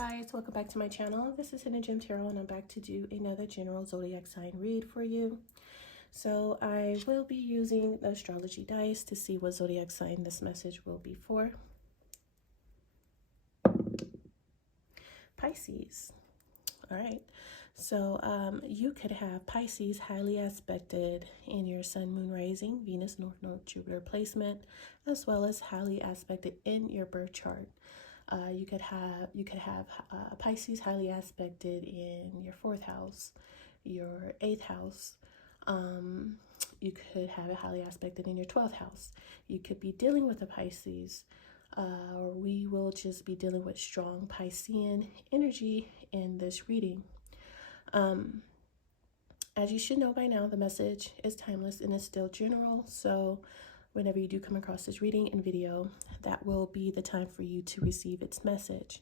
guys, welcome back to my channel. This is Hidden Gem Tarot and I'm back to do another general zodiac sign read for you. So I will be using the astrology dice to see what zodiac sign this message will be for. Pisces. All right, so you could have Pisces highly aspected in your sun, moon, rising, Venus, North Node, Jupiter placement, as well as highly aspected in your birth chart. You could have Pisces highly aspected in your 4th house, your 8th house. You could have it highly aspected in your 12th house. You could be dealing with a Pisces, or we will just be dealing with strong Piscean energy in this reading. As you should know by now, the message is timeless and is still general. So whenever you do come across this reading and video, that will be the time for you to receive its message.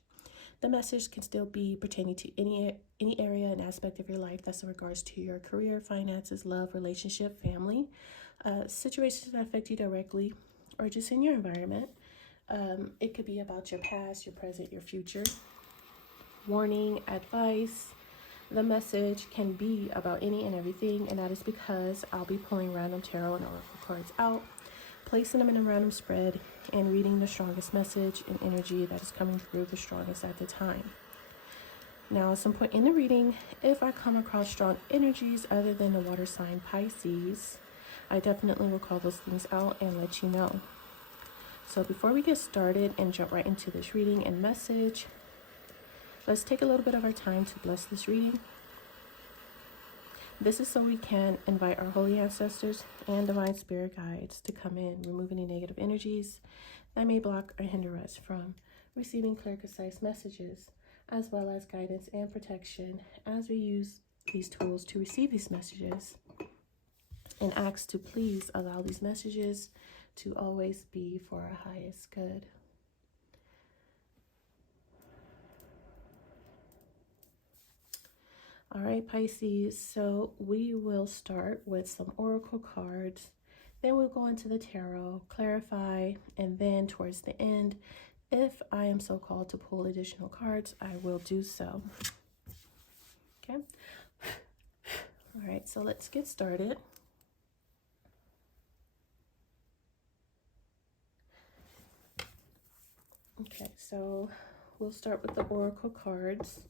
The message can still be pertaining to any area and aspect of your life that's in regards to your career, finances, love, relationship, family, situations that affect you directly, or just in your environment. It could be about your past, your present, your future. Warning, advice. The message can be about any and everything, and that is because I'll be pulling random tarot and oracle cards out, placing them in a random spread, and reading the strongest message and energy that is coming through the strongest at the time. Now, at some point in the reading, if I come across strong energies other than the water sign Pisces, I definitely will call those things out and let you know. So before we get started and jump right into this reading and message, let's take a little bit of our time to bless this reading. This is so we can invite our holy ancestors and divine spirit guides to come in, remove any negative energies that may block or hinder us from receiving clear, concise messages, as well as guidance and protection as we use these tools to receive these messages, and ask to please allow these messages to always be for our highest good. All right, Pisces, so we will start with some oracle cards, then we'll go into the tarot, clarify, and then towards the end, if I am so called to pull additional cards, I will do so. Okay. All right, so let's get started. Okay, so we'll start with the oracle cards.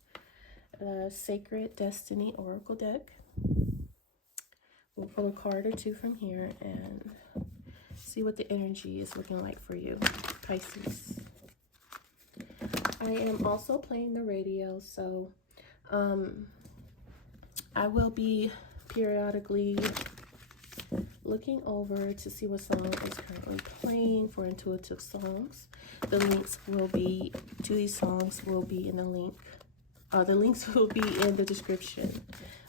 Sacred Destiny Oracle deck. We'll pull a card or two from here and see what the energy is looking like for you, Pisces. I am also playing the radio, so I will be periodically looking over to see what song is currently playing for intuitive songs. The links will be to these songs will be in the link. The links will be in the description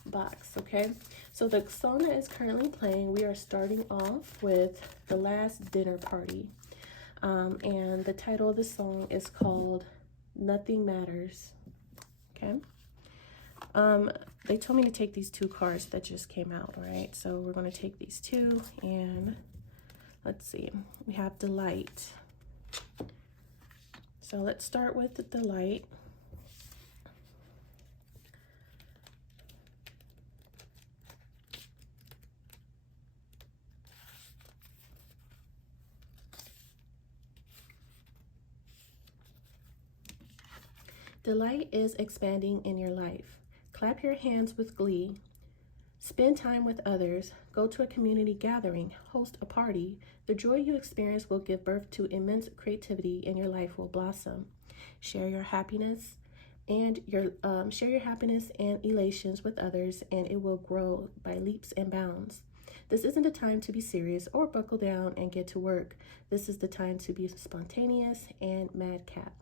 box, okay? So the song that is currently playing, we are starting off with The Last Dinner Party. And the title of the song is called Nothing Matters, okay? They told me to take these 2 cards that just came out, all right? So we're going to take these 2 and let's see. We have Delight. So let's start with the Delight. Delight is expanding in your life. Clap your hands with glee. Spend time with others. Go to a community gathering. Host a party. The joy you experience will give birth to immense creativity and your life will blossom. Share your happiness and elations with others, and it will grow by leaps and bounds. This isn't a time to be serious or buckle down and get to work. This is the time to be spontaneous and madcap.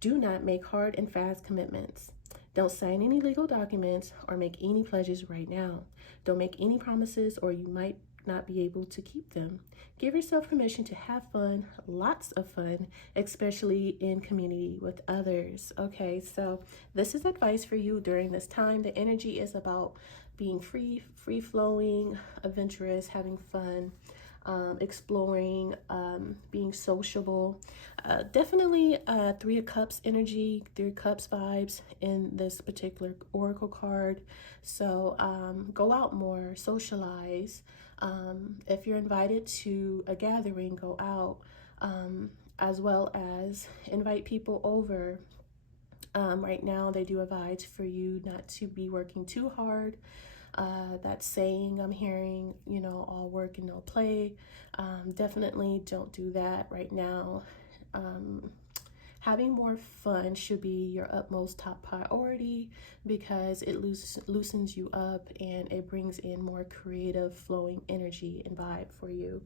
Do not make hard and fast commitments. Don't sign any legal documents or make any pledges right now. Don't make any promises or you might not be able to keep them. Give yourself permission to have fun, lots of fun, especially in community with others. Okay, so this is advice for you during this time. The energy is about being free-flowing, adventurous, having fun. exploring, being sociable. Definitely 3 of Cups energy, 3 of Cups vibes in this particular oracle card. So go out more, socialize. If you're invited to a gathering, go out, as well as invite people over. Right now, they do advise for you not to be working too hard. That saying I'm hearing, you know, all work and no play. Definitely don't do that right now. Having more fun should be your utmost top priority, because it loosens you up and it brings in more creative flowing energy and vibe for you.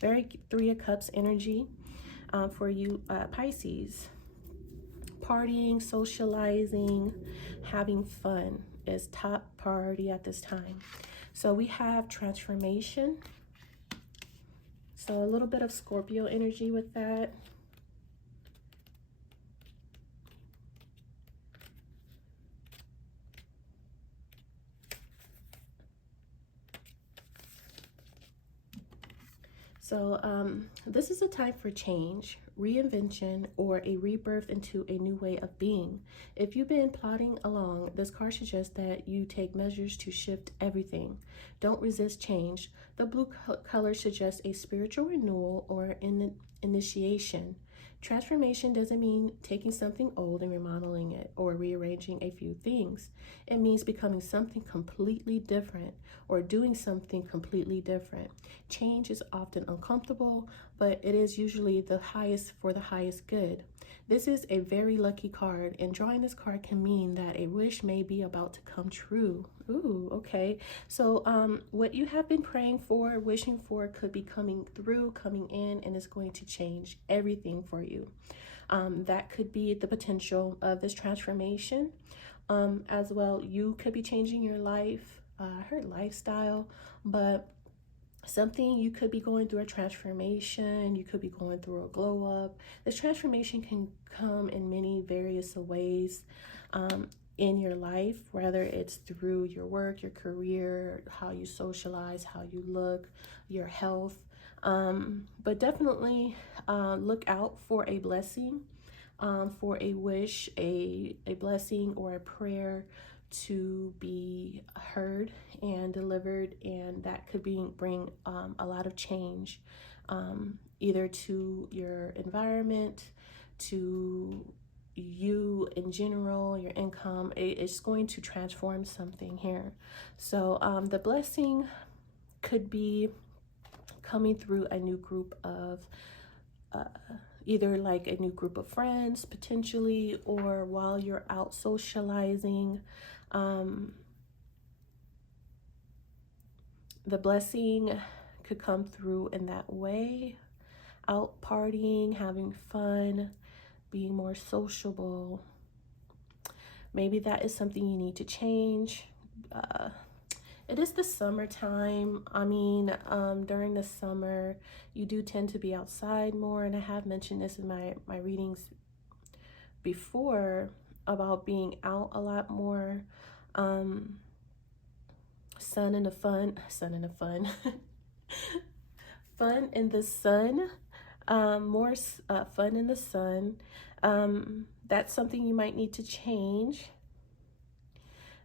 Very 3 of Cups energy for you Pisces. Partying, socializing, having fun is top priority at this time. So we have transformation. So a little bit of Scorpio energy with that. So this is a time for change, reinvention, or a rebirth into a new way of being. If you've been plodding along, this card suggests that you take measures to shift everything. Don't resist change. The blue color suggests a spiritual renewal or initiation. Transformation doesn't mean taking something old and remodeling it or rearranging a few things. It means becoming something completely different or doing something completely different. Change is often uncomfortable, but it is usually the highest good. This is a very lucky card, and drawing this card can mean that a wish may be about to come true. Ooh, okay. So what you have been praying for, wishing for, could be coming through, coming in, and it's going to change everything for you. That could be the potential of this transformation. As well, you could be changing your life, I heard lifestyle, but something, you could be going through a transformation, you could be going through a glow up. This transformation can come in many various ways in your life, whether it's through your work, your career, how you socialize, how you look, your health. But definitely look out for a blessing, for a wish, a blessing or a prayer to be heard and delivered, and that could bring a lot of change, either to your environment, to you in general, your income. It's going to transform something here. So the blessing could be coming through a new group of either like a new group of friends potentially, or while you're out socializing. The blessing could come through in that way, out partying, having fun, being more sociable. Maybe that is something you need to change. It is the summertime. I mean, during the summer, you do tend to be outside more, and I have mentioned this in my readings before about being out a lot more. Fun in the sun, more fun in the sun. That's something you might need to change.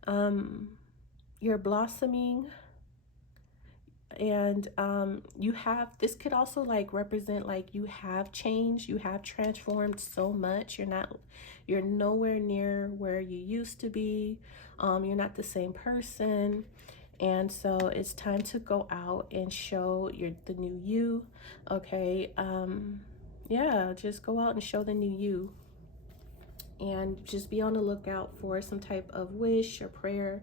You're blossoming, and you have, this could also like represent like you have changed, you have transformed so much. You're nowhere near where you used to be. You're not the same person, and so it's time to go out and show the new you. Okay, yeah, just go out and show the new you, and just be on the lookout for some type of wish or prayer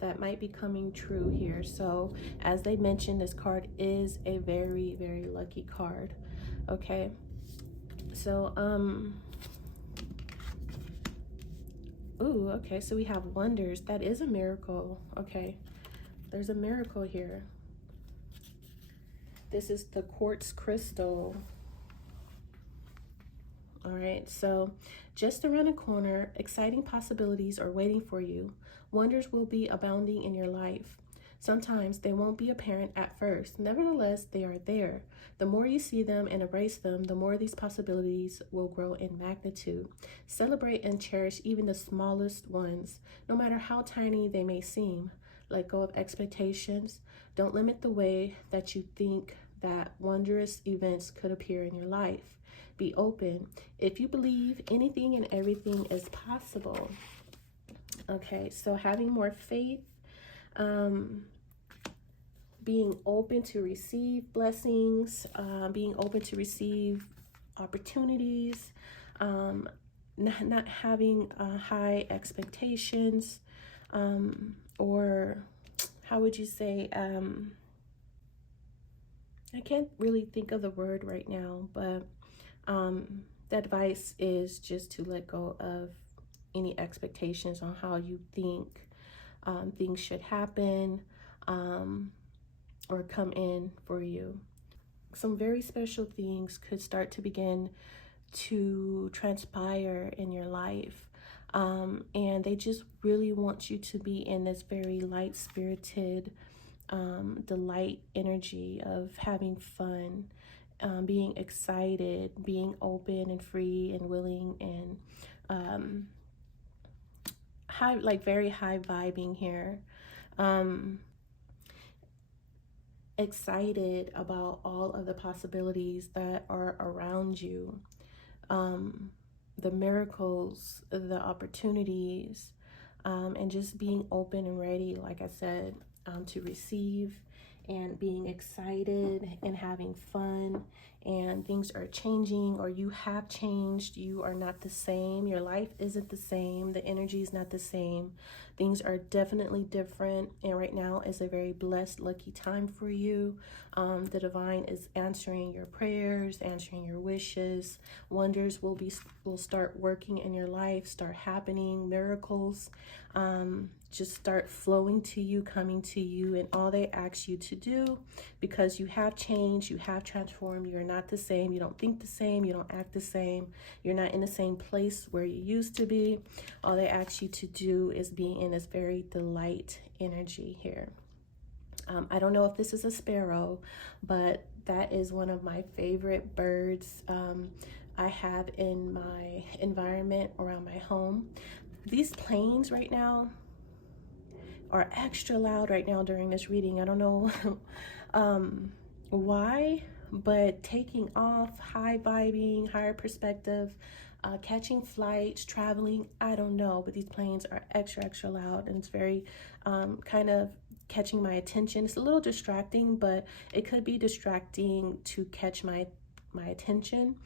that might be coming true here. So as they mentioned, this card is a very, very lucky card. Okay, so ooh, okay, so we have wonders. That is a miracle. Okay, there's a miracle here. This is the quartz crystal. All right, so just around the corner, exciting possibilities are waiting for you. Wonders will be abounding in your life. Sometimes they won't be apparent at first. Nevertheless, they are there. The more you see them and embrace them, the more these possibilities will grow in magnitude. Celebrate and cherish even the smallest ones, no matter how tiny they may seem. Let go of expectations. Don't limit the way that you think that wondrous events could appear in your life. Be open. If you believe, anything and everything is possible. Okay, so having more faith, being open to receive blessings, being open to receive opportunities, not having high expectations, or how would you say, I can't really think of the word right now, but the advice is just to let go of any expectations on how you think things should happen or come in for you. Some very special things could start to begin to transpire in your life. And they just really want you to be in this very light-spirited, delight energy of having fun, being excited, being open and free and willing, and high, like very high vibing here. Excited about all of the possibilities that are around you, the miracles, the opportunities, and just being open and ready, like I said, to receive, and being excited and having fun. And things are changing, or you have changed. You are not the same. Your life isn't the same. The energy is not the same. Things are definitely different, and right now is a very blessed, lucky time for you. The divine is answering your prayers, answering your wishes. Wonders will start working in your life, start happening. Miracles just start flowing to you, coming to you, and all they ask you to do, because you have changed, you have transformed, you're not the same, you don't think the same, you don't act the same, you're not in the same place where you used to be. All they ask you to do is be in this very delight energy here. I don't know if this is a sparrow, but that is one of my favorite birds I have in my environment around my home. These planes right now are extra loud right now during this reading. I don't know why, but taking off, high vibing, higher perspective, catching flights, traveling, I don't know, but these planes are extra loud, and it's very kind of catching my attention. It's a little distracting, but it could be distracting to catch my attention.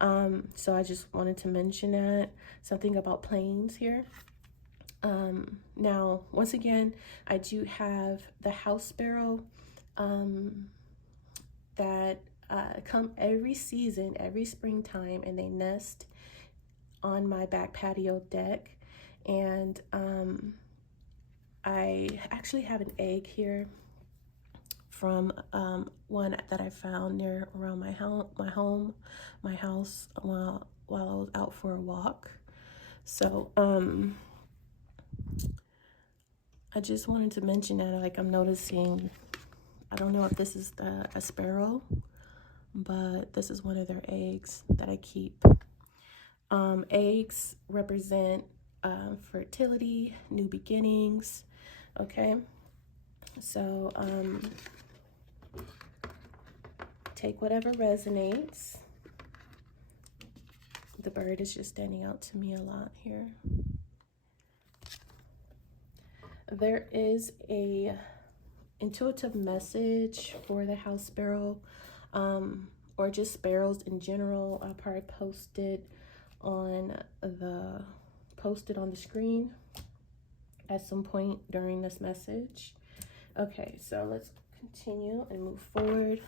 So I just wanted to mention that, something about planes here. Now, once again, I do have the house sparrow that come every season, every springtime, and they nest on my back patio deck. And I actually have an egg here from one that I found near around my house while I was out for a walk. So I just wanted to mention that, like, I'm noticing, I don't know if this is a sparrow, but this is one of their eggs that I keep. Eggs represent fertility, new beginnings, okay? So take whatever resonates. The bird is just standing out to me a lot here. There is a intuitive message for the house sparrow, or just sparrows in general. I'll probably post it on the screen at some point during this message. Okay, so let's continue and move forward.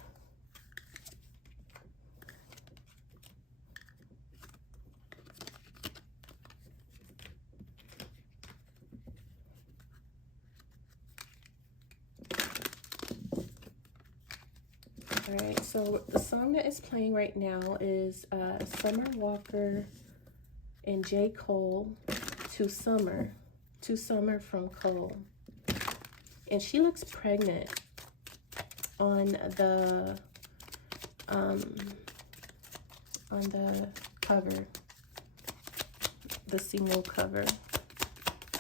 All right, so the song that is playing right now is Summer Walker and JCole, To Summer from Cole. And she looks pregnant on the cover, the single cover.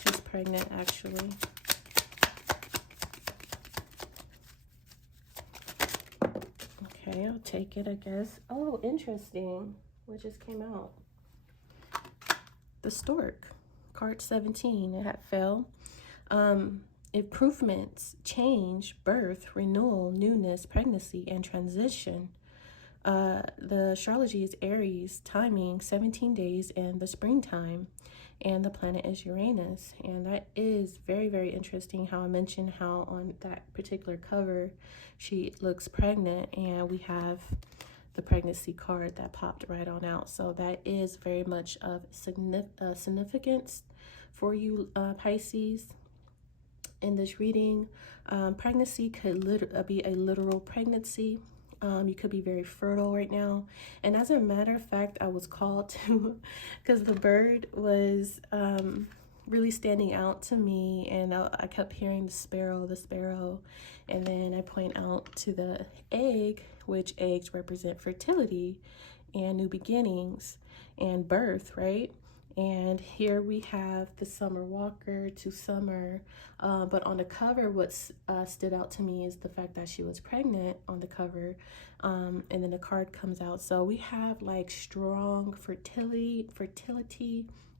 She's pregnant, actually. Okay, I'll take it, I guess. Oh, interesting. What just came out? The Stork, card 17. It had fell. Improvements, change, birth, renewal, newness, pregnancy, and transition. The astrology is Aries, timing 17 days in the springtime, and the planet is Uranus. And that is very, very interesting how I mentioned how on that particular cover she looks pregnant, and we have the pregnancy card that popped right on out. So that is very much of significance for you, Pisces. In this reading, pregnancy could be a literal pregnancy. You could be very fertile right now. And as a matter of fact, I was called to, because the bird was really standing out to me, and I kept hearing the sparrow, and then I point out to the egg, which eggs represent fertility and new beginnings and birth, right? And here we have the summer walker to summer, but on the cover, what stood out to me is the fact that she was pregnant on the cover, and then the card comes out. So we have like strong fertility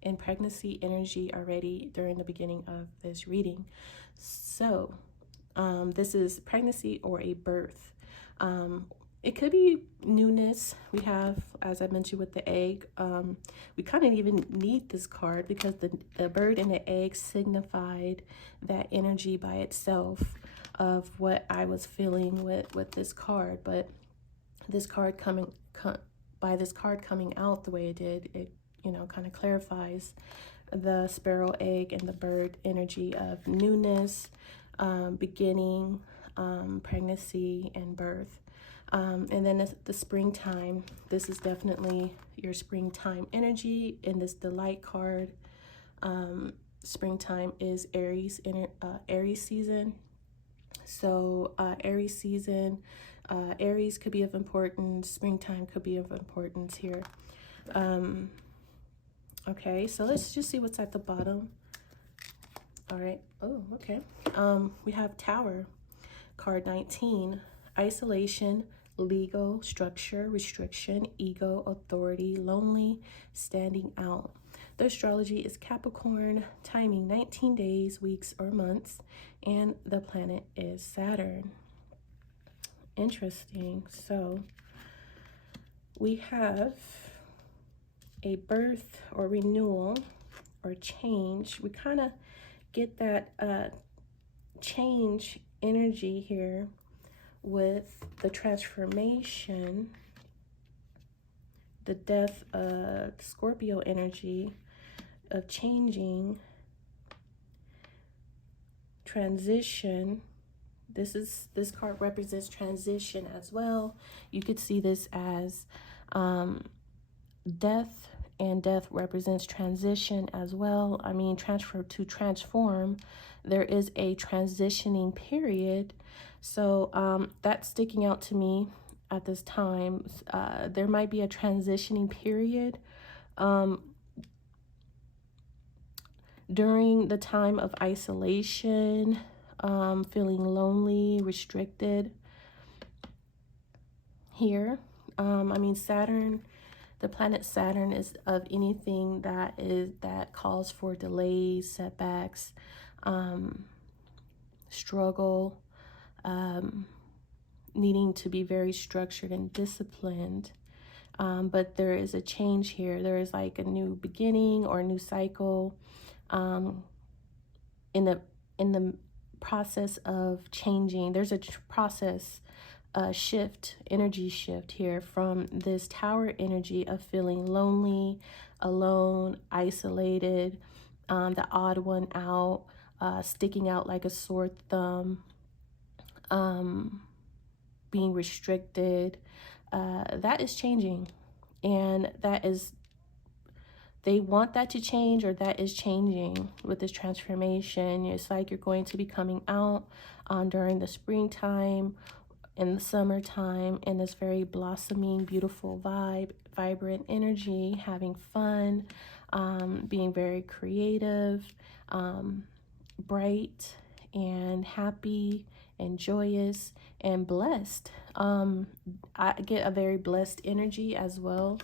and pregnancy energy already during the beginning of this reading. So this is pregnancy or a birth. It could be newness. We have, as I mentioned with the egg, we kind of even need this card because the bird and the egg signified that energy by itself of what I was feeling with this card. But this card coming out the way it did, it, you know, kind of clarifies the sparrow, egg, and the bird energy of newness, beginning, pregnancy, and birth. And then the springtime, this is definitely your springtime energy in this delight card. Springtime is Aries season. So Aries season, Aries could be of importance. Springtime could be of importance here. Okay, so let's just see what's at the bottom. All right. Oh, okay. We have Tower, card 19, isolation, legal, structure, restriction, ego, authority, lonely, standing out. The astrology is Capricorn, timing 19 days, weeks, or months, and the planet is Saturn. Interesting. So we have a birth or renewal or change. We kind of get that change energy here with the transformation, the death of Scorpio energy of changing, transition. This card represents transition as well. You could see this as death, and death represents transition as well. I mean, transform. There is a transitioning period. So that's sticking out to me at this time. There might be a transitioning period during the time of isolation, feeling lonely, restricted here. I mean, Saturn, the planet Saturn is of anything that calls for delays, setbacks, struggle, needing to be very structured and disciplined. But there is a change here. There is like a new beginning or a new cycle in the process of changing. There's a process, shift, energy shift here from this Tower energy of feeling lonely, alone, isolated, the odd one out, sticking out like a sore thumb, being restricted. That is changing, and that is they want that to change, or that is changing with this transformation. It's like you're going to be coming out during the springtime, in the summertime, in this very blossoming, beautiful vibe, vibrant energy, having fun, being very creative, bright and happy and joyous and blessed. I get a very blessed energy as well,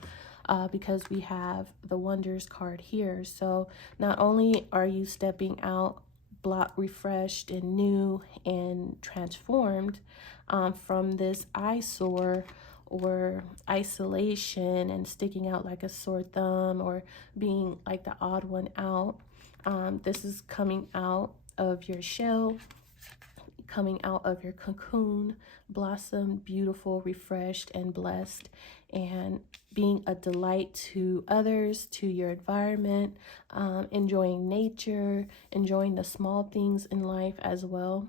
because we have the Wonders card here. So not only are you stepping out refreshed and new and transformed from this eyesore or isolation and sticking out like a sore thumb or being like the odd one out. This is coming out of your shell, coming out of your cocoon, blossom, beautiful, refreshed, and blessed, and being a delight to others, to your environment, enjoying nature, enjoying the small things in life as well.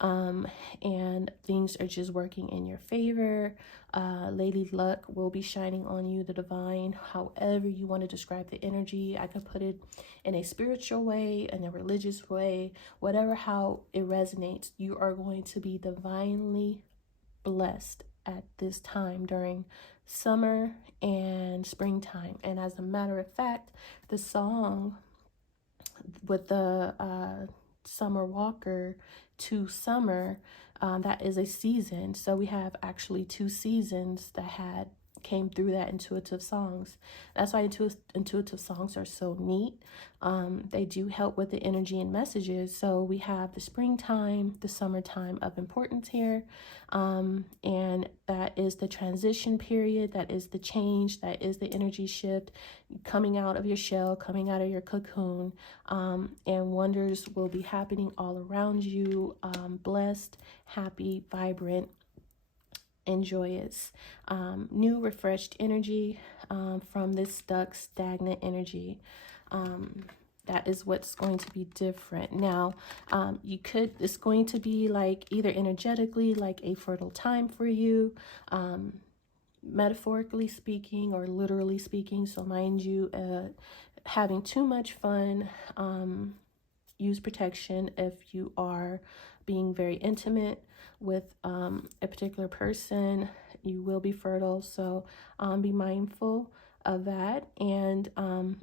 And things are just working in your favor. Lady Luck will be shining on you, the divine, however you want to describe the energy. I could put it in a spiritual way, in a religious way, whatever, how it resonates. You are going to be divinely blessed at this time during summer and springtime. And as a matter of fact, the song with the Summer Walker to summer, that is a season. So we have actually 2 seasons that came through that intuitive songs. That's why intuitive songs are so neat. They do help with the energy and messages. So we have the springtime, the summertime of importance here, and that is the transition period, that is the change, that is the energy shift, coming out of your shell, coming out of your cocoon, and wonders will be happening all around you, blessed, happy, vibrant, and joyous. New refreshed energy from this stuck, stagnant energy. That is what's going to be different. Now, it's going to be like either energetically like a fertile time for you, metaphorically speaking or literally speaking. So mind you, having too much fun, use protection if you are being very intimate with a particular person. You will be fertile, so be mindful of that. And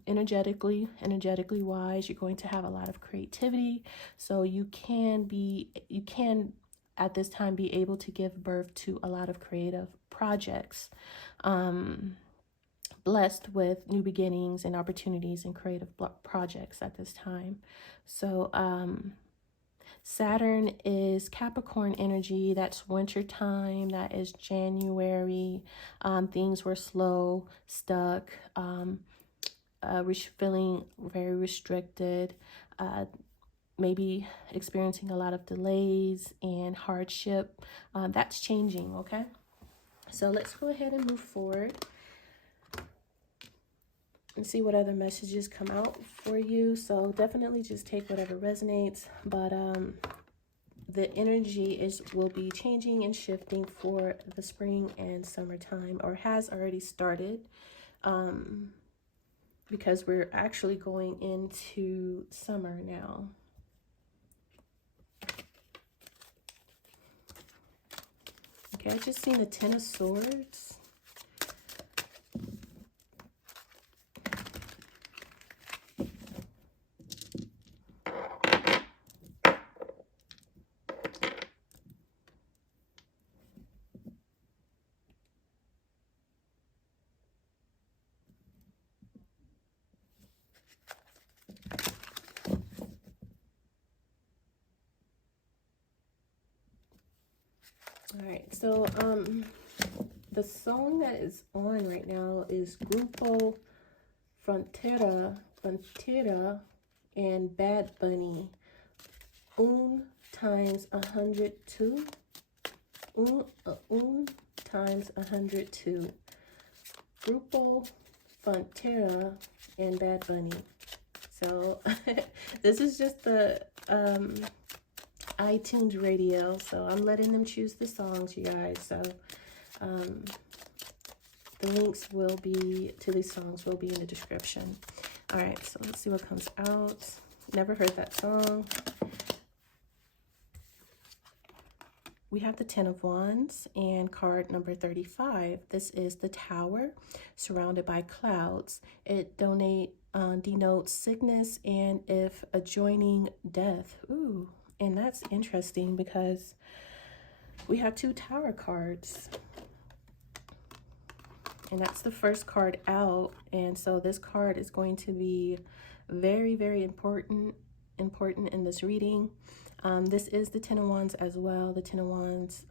energetically wise, you're going to have a lot of creativity, so you can at this time be able to give birth to a lot of creative projects, blessed with new beginnings and opportunities and creative projects at this time. So Saturn is Capricorn energy. That's winter time. That is January. Things were slow, stuck, feeling very restricted, maybe experiencing a lot of delays and hardship. That's changing, okay? So let's go ahead and move forward and see what other messages come out for you. So definitely just take whatever resonates, but the energy will be changing and shifting for the spring and summertime, or has already started, because we're actually going into summer now. Okay, I just seen the Ten of Swords. All right, so the song that is on right now is Grupo Frontera and Bad Bunny. Times 102. Times 102. Grupo Frontera and Bad Bunny. So this is just the iTunes radio, so I'm letting them choose the songs, you guys. So The links will be to these songs will be in the description. All right, so let's see what comes out. Never heard that song. We have the 10 of Wands and card number 35. This is the Tower surrounded by clouds. It denotes sickness and if adjoining death. Ooh, and that's interesting because we have 2 Tower cards. And that's the first card out. And so this card is going to be very, very important in this reading. This is the 10 of Wands as well. The 10 of Wands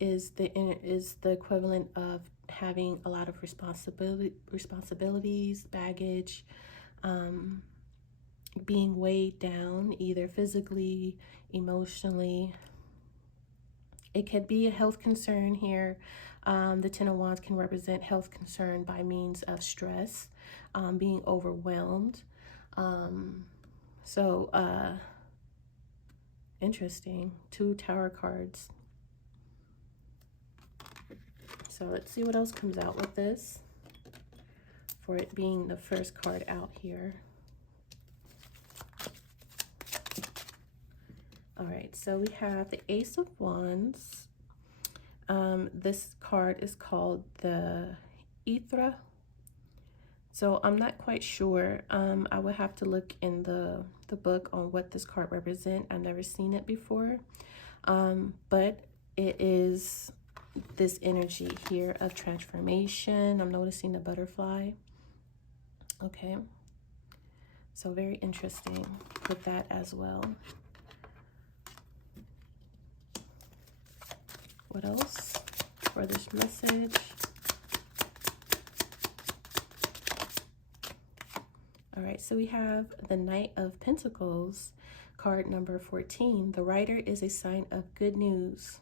is the equivalent of having a lot of responsibilities, baggage, being weighed down either physically, emotionally. It could be a health concern here. The 10 of Wands can represent health concern by means of stress, being overwhelmed. Interesting. 2 Tower cards. So let's see what else comes out with this for it being the first card out here. All right, so we have the Ace of Wands. This card is called the Ethra. So I'm not quite sure. I would have to look in the book on what this card represents. I've never seen it before. But it is this energy here of transformation. I'm noticing the butterfly. Okay. So very interesting with that as well. What else for this message? All right, so we have the Knight of Pentacles, card number 14. The Rider is a sign of good news.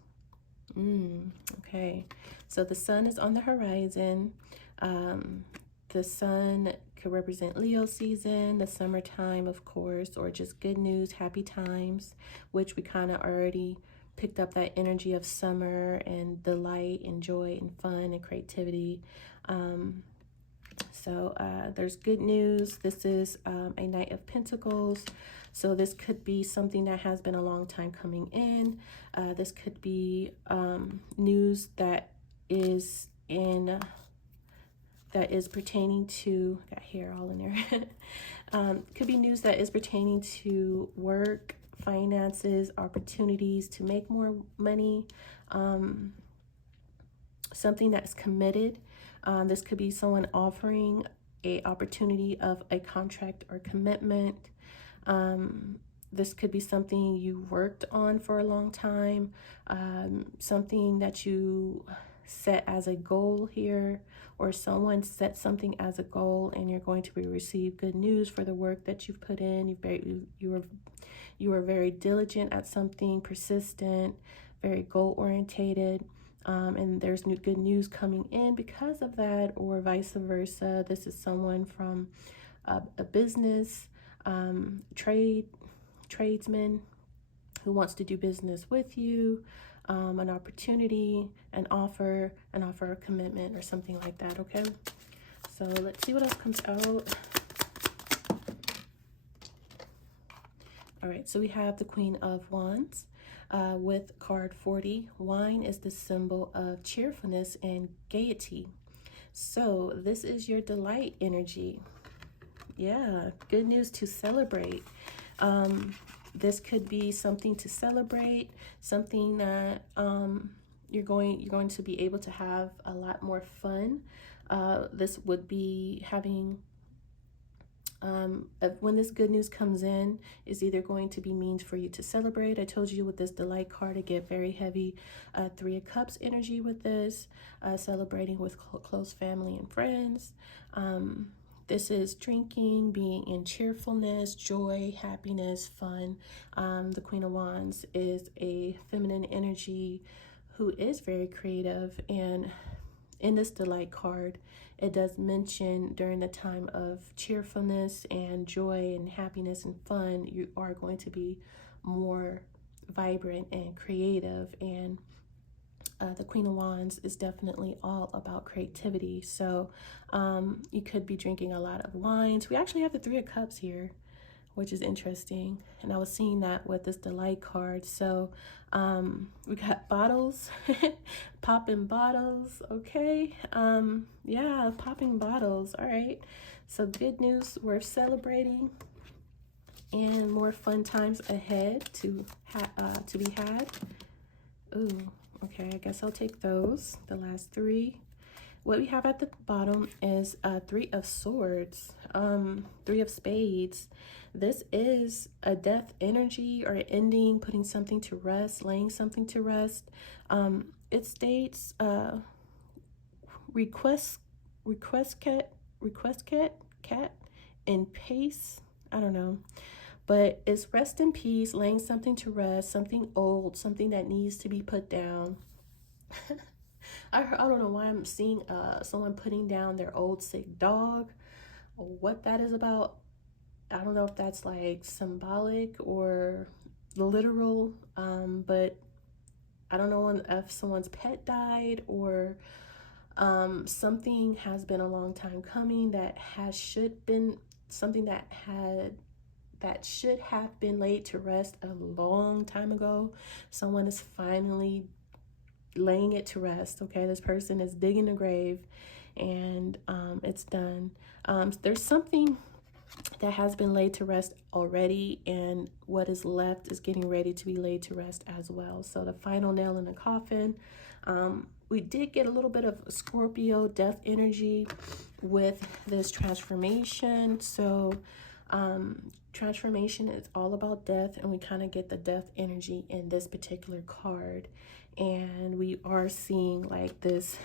Okay, so the sun is on the horizon. The sun could represent Leo season, the summertime, of course, or just good news, happy times, which we kind of already picked up that energy of summer and delight and joy and fun and creativity. So there's good news. This is a Knight of Pentacles. So this could be something that has been a long time coming in. This could be news that is pertaining to, got hair all in there. Could be news that is pertaining to work, finances, opportunities to make more money, something that's committed. This could be someone offering a opportunity of a contract or commitment. This could be something you worked on for a long time, something that you set as a goal here, or someone set something as a goal and you're going to receive good news for the work that you've put in. You were very diligent at something, persistent, very goal-orientated. And there's good news coming in because of that, or vice versa. This is someone from a business, tradesman who wants to do business with you, an opportunity, an offer of commitment or something like that, okay? So let's see what else comes out. All right, so we have the Queen of Wands. With card 40, wine is the symbol of cheerfulness and gaiety. So this is your delight energy. Yeah, good news to celebrate. This could be something to celebrate, something that you're going to be able to have a lot more fun. This would be having when this good news comes in, is either going to be means for you to celebrate. I told you with this delight card, I get very heavy 3 of Cups energy with this, celebrating with close family and friends. This is drinking, being in cheerfulness, joy, happiness, fun. The Queen of Wands is a feminine energy who is very creative, and in this delight card, it does mention during the time of cheerfulness and joy and happiness and fun, you are going to be more vibrant and creative and the Queen of Wands is definitely all about creativity. So you could be drinking a lot of wines. We actually have the Three of Cups here, which is interesting. And I was seeing that with this Delight card. So we got bottles, popping bottles. Okay. Yeah, popping bottles. All right. So good news worth celebrating, and more fun times ahead to be had. Ooh, okay, I guess I'll take those, the last three. What we have at the bottom is Three of Swords, Three of Spades. This is a death energy or an ending, putting something to rest, laying something to rest. It states cat in pace. I don't know. But it's rest in peace, laying something to rest, something old, something that needs to be put down. I don't know why I'm seeing someone putting down their old sick dog. What that is about, I don't know if that's like symbolic or literal, but I don't know if someone's pet died or something has been a long time coming that should have been laid to rest a long time ago. Someone is finally laying it to rest. Okay, this person is digging the grave, and it's done. There's something that has been laid to rest already, and what is left is getting ready to be laid to rest as well. So the final nail in the coffin. We did get a little bit of Scorpio death energy with this transformation. So transformation is all about death, and we kind of get the death energy in this particular card. And we are seeing like this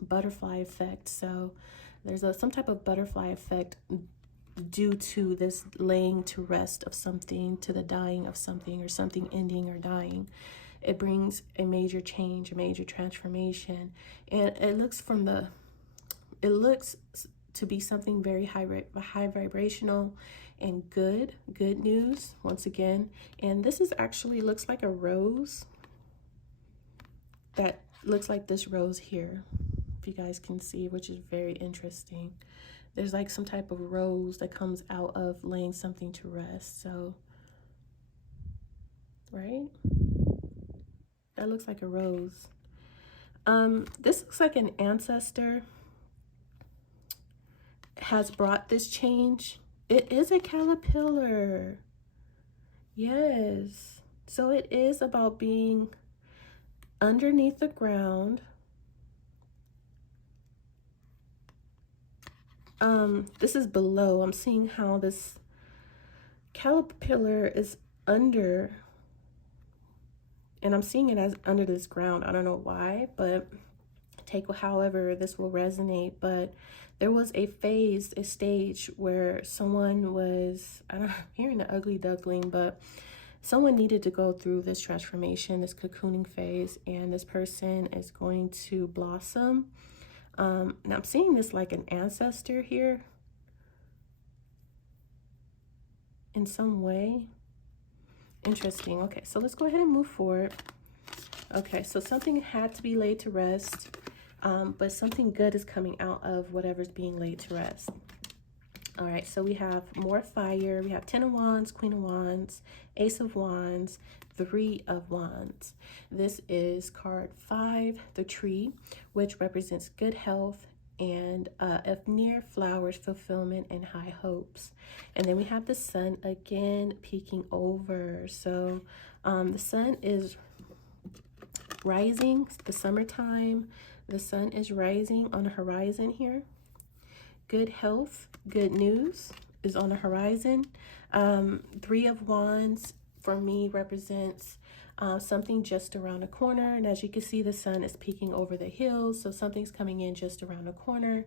butterfly effect. So there's some type of butterfly effect due to this laying to rest of something, to the dying of something, or something ending or dying. It brings a major change, a major transformation, and it looks to be something very high vibrational and good news once again. And this is actually looks like a rose that looks like this rose here, if you guys can see, which is very interesting. There's like some type of rose that comes out of laying something to rest. So, right? That looks like a rose. This looks like an ancestor has brought this change. It is a caterpillar. Yes. So it is about being underneath the ground. This is below. I'm seeing how this caterpillar is under, and I'm seeing it as under this ground. I don't know why, but take however this will resonate. But there was a stage where someone was, I'm hearing the ugly duckling, but someone needed to go through this transformation, this cocooning phase, and this person is going to blossom. Now I'm seeing this like an ancestor here in some way. Interesting. Okay, so let's go ahead and move forward. Okay, so something had to be laid to rest, but something good is coming out of whatever's being laid to rest. All right, so we have more fire. We have 10 of Wands, Queen of Wands, Ace of Wands, 3 of Wands. This is card 5, the tree, which represents good health and of near flowers, fulfillment, and high hopes. And then we have the sun again peeking over. So the sun is rising, the summertime. The sun is rising on the horizon here. Good health, good news is on the horizon. 3 of Wands for me represents something just around the corner. And as you can see, the sun is peeking over the hills. So something's coming in just around the corner.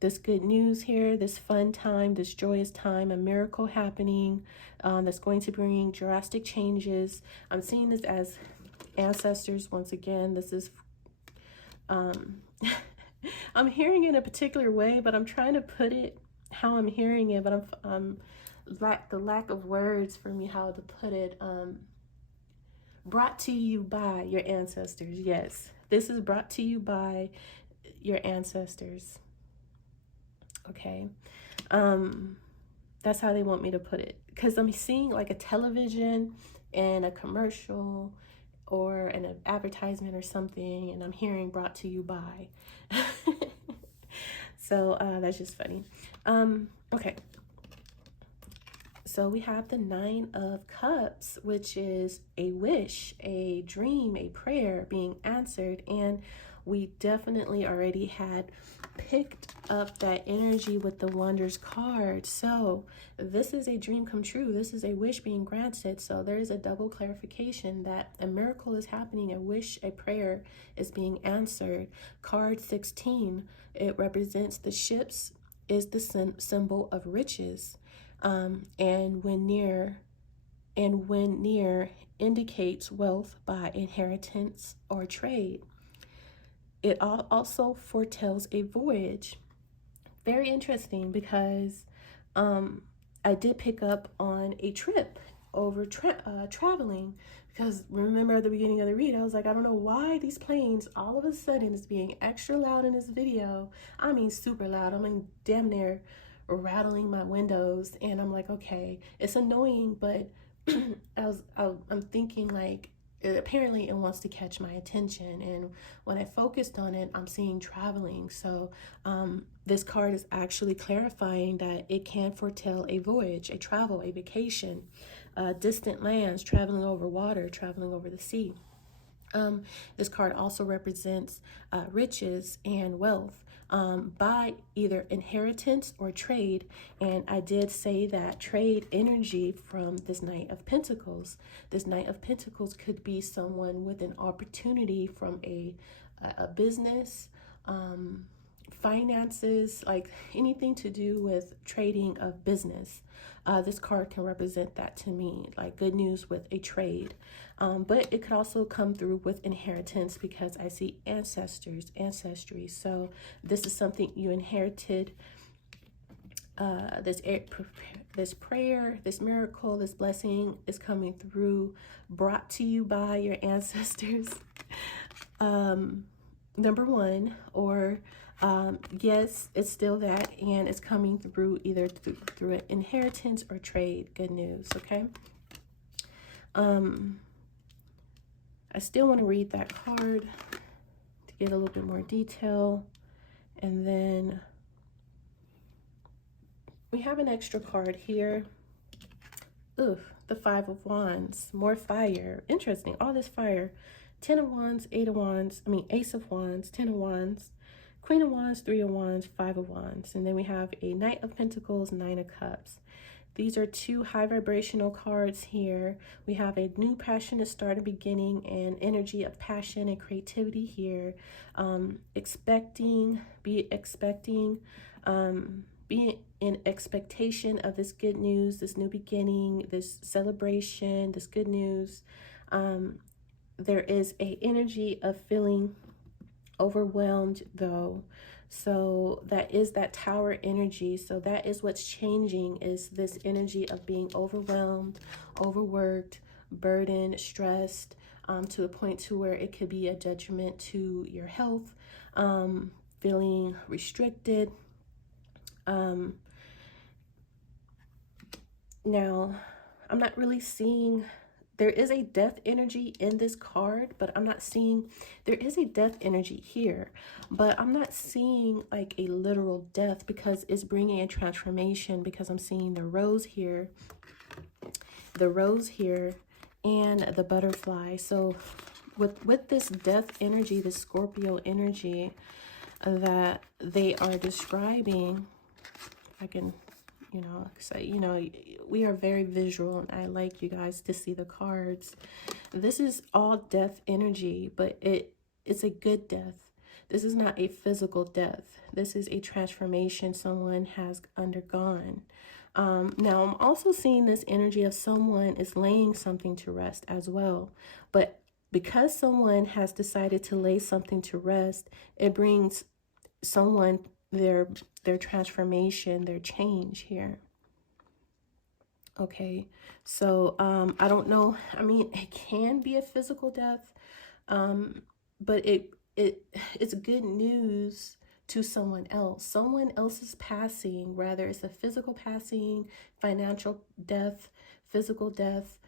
This good news here, this fun time, this joyous time, a miracle happening that's going to bring drastic changes. I'm seeing this as ancestors once again. This is I'm hearing it in a particular way, but I'm trying to put it how I'm hearing it, but I'm the lack of words for me how to put it. Brought to you by your ancestors. Yes, this is brought to you by your ancestors. Okay. That's how they want me to put it, because I'm seeing like a television and a commercial or an advertisement or something, and I'm hearing brought to you by. So that's just funny. Okay, so we have the 9 of Cups, which is a wish, a dream, a prayer being answered. And we definitely already had picked up that energy with the Wonders card. So this is a dream come true. This is a wish being granted. So there is a double clarification that a miracle is happening, a wish, a prayer is being answered. Card 16, it represents the ships, is the symbol of riches. And when near indicates wealth by inheritance or trade. It also foretells a voyage. Very interesting, because I did pick up on a trip over traveling, because remember at the beginning of the read, I was like, I don't know why these planes all of a sudden is being extra loud in this video. I mean, super loud. I mean, damn near rattling my windows. And I'm like, okay, it's annoying, but I'm thinking like, apparently it wants to catch my attention. And when I focused on it, I'm seeing traveling. So this card is actually clarifying that it can foretell a voyage, a travel, a vacation, distant lands, traveling over water, traveling over the sea. This card also represents riches and wealth by either inheritance or trade. And I did say that trade energy from this Knight of Pentacles. This Knight of Pentacles could be someone with an opportunity from a business, finances, like anything to do with trading of business. This card can represent that to me, like good news with a trade. But it could also come through with inheritance, because I see ancestors, ancestry. So this is something you inherited. This prayer, this miracle, this blessing is coming through, brought to you by your ancestors. Number one, or yes, it's still that, and it's coming through either through an inheritance or trade. Good news. Okay. I still want to read that card to get a little bit more detail. And then we have an extra card here. Oof, the 5 of Wands, more fire. Interesting, all this fire. 10 of Wands, 8 of Wands, Ace of Wands, 10 of Wands, Queen of Wands, 3 of Wands, 5 of Wands. And then we have a Knight of Pentacles, 9 of Cups. These are 2 high vibrational cards here. We have a new passionate start and beginning, and energy of passion and creativity here. Be in expectation of this good news, this new beginning, this celebration, this good news. There is a energy of feeling overwhelmed though. So that is that Tower energy. So that is what's changing, is this energy of being overwhelmed, overworked, burdened, stressed, to a point to where it could be a detriment to your health, feeling restricted. Now, I'm not really seeing, there is a death energy in this card, but I'm not seeing, there is a death energy here, but I'm not seeing like a literal death, because it's bringing a transformation, because I'm seeing the rose here, and the butterfly. So with this death energy, the Scorpio energy that they are describing, I can, say, we are very visual, and I like you guys to see the cards. This is all death energy, but it's a good death. This is not a physical death. This is a transformation someone has undergone. Now, I'm also seeing this energy of someone is laying something to rest as well. But because someone has decided to lay something to rest, it brings someone their transformation, their change here. Okay, so I don't know. I mean, it can be a physical death, but it's good news to someone else. Someone else's passing, rather it's a physical passing, financial death, physical death,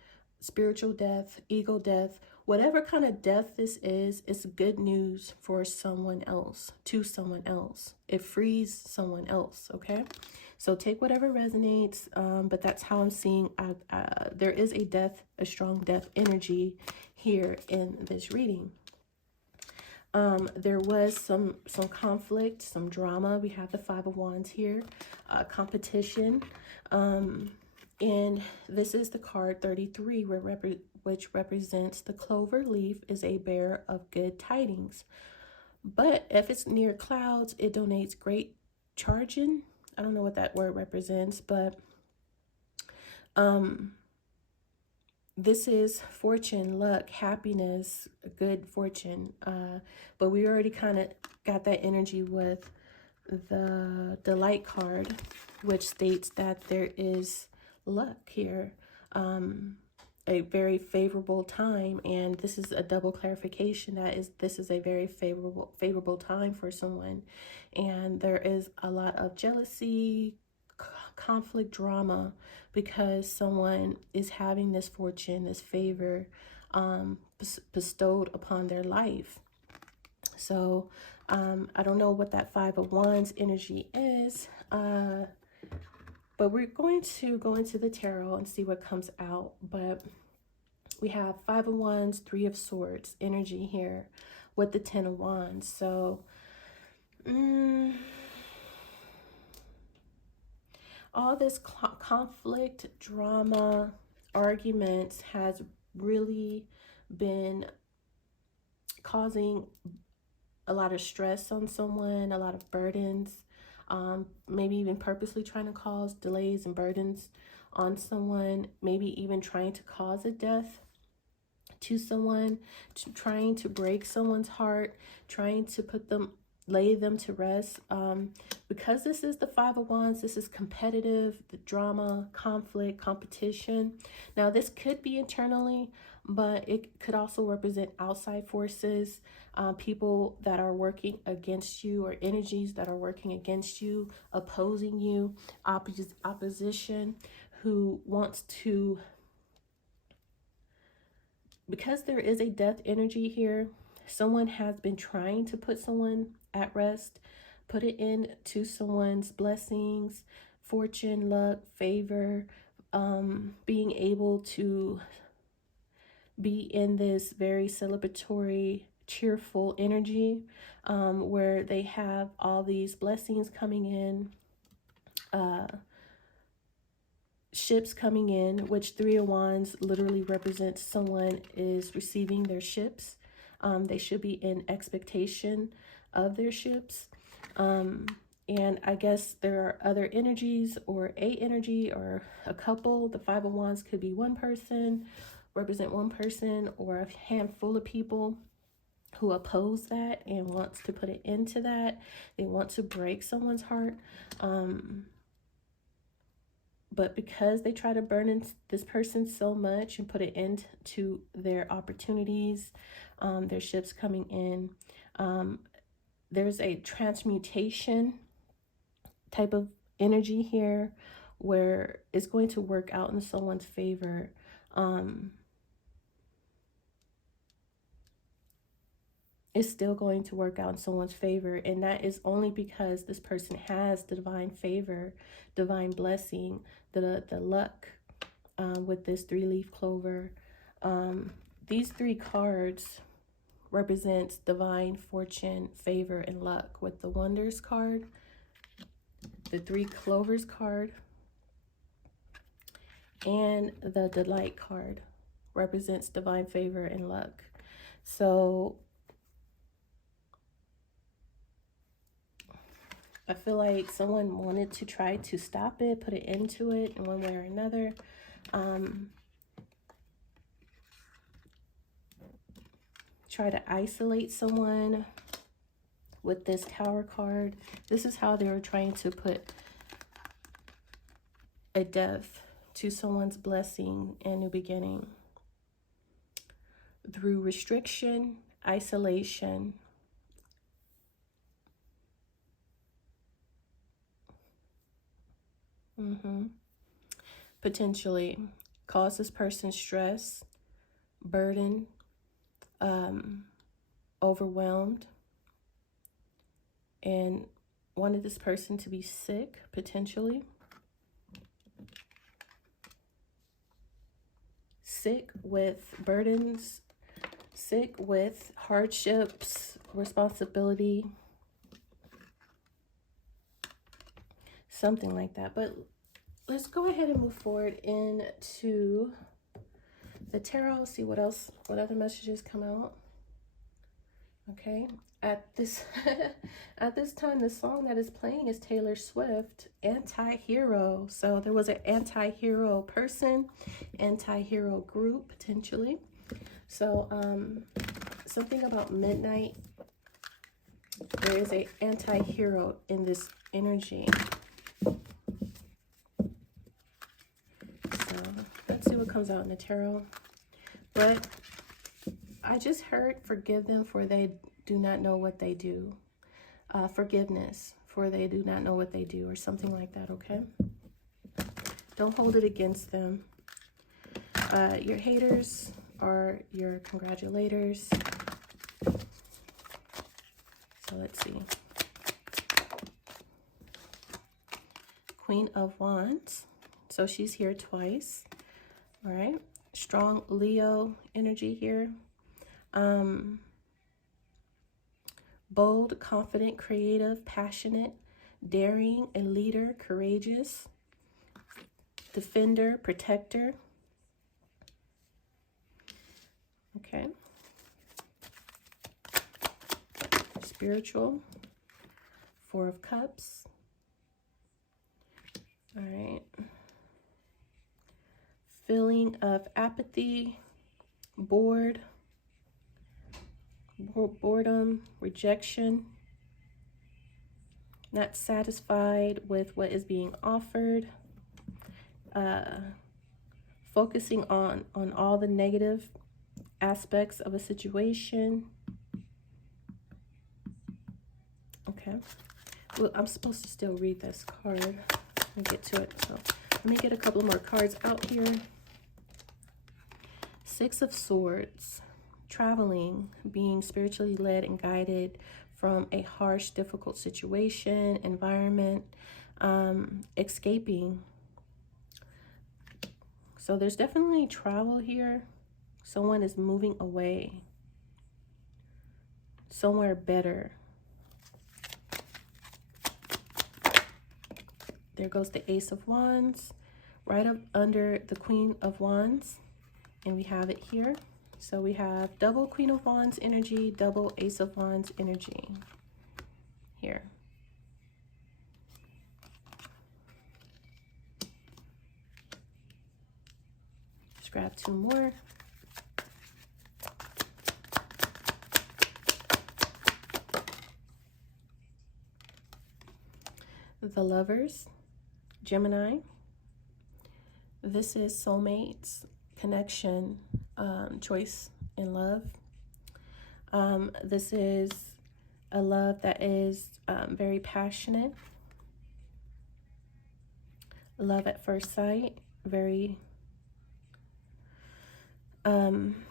spiritual death, ego death, whatever kind of death this is, it's good news for someone else, to someone else. It frees someone else, okay? So take whatever resonates, but that's how I'm seeing. There is a death, a strong death energy here in this reading. There was some conflict, some drama. We have the Five of Wands here, competition. And this is the card 33, which represents the clover leaf is a bearer of good tidings. But if it's near clouds, it donates great charging. I don't know what that word represents, but this is fortune, luck, happiness, good fortune. But we already kind of got that energy with the light card, which states that there is luck here, a very favorable time, and this is a double clarification that this is a very favorable time for someone, and there is a lot of jealousy, conflict, drama, because someone is having this fortune, this favor bestowed upon their life. So I don't know what that Five of Wands energy is, but we're going to go into the tarot and see what comes out. But we have Five of Wands, Three of Swords energy here with the Ten of Wands. So all this conflict, drama, arguments has really been causing a lot of stress on someone, a lot of burdens, maybe even purposely trying to cause delays and burdens on someone, maybe even trying to cause a death to someone, trying to break someone's heart, trying to lay them to rest. Because this is the Five of Wands, this is competitive, the drama, conflict, competition. Now this could be internally, but it could also represent outside forces, people that are working against you, or energies that are working against you, opposing you, opposition, who wants to, because there is a death energy here, someone has been trying to put someone at rest, put it into someone's blessings, fortune, luck, favor, being able to be in this very celebratory, cheerful energy, where they have all these blessings coming in, ships coming in, which Three of Wands literally represents someone is receiving their ships. They should be in expectation of their ships. And I guess there are other energies, or a energy, or a couple. The Five of Wands could be one person, represent one person, or a handful of people who oppose that and wants to put it into that. They want to break someone's heart. But because they try to burn in this person so much and put it into their opportunities, their ships coming in, there's a transmutation type of energy here where it's going to work out in someone's favor. It's still going to work out in someone's favor, and that is only because this person has the divine favor, divine blessing, the luck, with this three-leaf clover. These three cards represents divine fortune, favor, and luck, with the Wonders card, the Three Clovers card, and the Delight card represents divine favor and luck. So I feel like someone wanted to try to stop it, put it into it in one way or another. Try to isolate someone with this Tower card. This is how they were trying to put a death to someone's blessing and new beginning. Through restriction, isolation, potentially cause this person stress, burden, overwhelmed, and wanted this person to be sick, potentially. Sick with burdens, sick with hardships, responsibility, something like that. But let's go ahead and move forward into the tarot, see what else, what other messages come out. Okay, at this at this time, the song that is playing is Taylor Swift, Anti-Hero. So there was an anti-hero person, anti-hero group, potentially. So something about midnight. There is an anti-hero in this energy. So let's see what comes out in the tarot. But I just heard, forgive them for they do not know what they do. Forgiveness for they do not know what they do, or something like that, okay? Don't hold it against them. Your haters are your congratulators. So let's see. Queen of Wands. So she's here twice. All right. Strong Leo energy here. Bold, confident, creative, passionate, daring, a leader, courageous, defender, protector. Okay. Spiritual, Four of Cups. All right. Feeling of apathy, boredom, rejection, not satisfied with what is being offered, focusing on all the negative aspects of a situation. Okay. Well, I'm supposed to still read this card. Let me get to it. So let me get a couple more cards out here. Six of Swords. Traveling, being spiritually led and guided from a harsh, difficult situation, environment, escaping. So there's definitely travel here. Someone is moving away, somewhere better. There goes the Ace of Wands, right up under the Queen of Wands, and we have it here. So we have double Queen of Wands energy, double Ace of Wands energy here. Just grab two more. The Lovers, Gemini. This is soulmates, connection, choice in love. This is a love that is very passionate. Love at first sight, very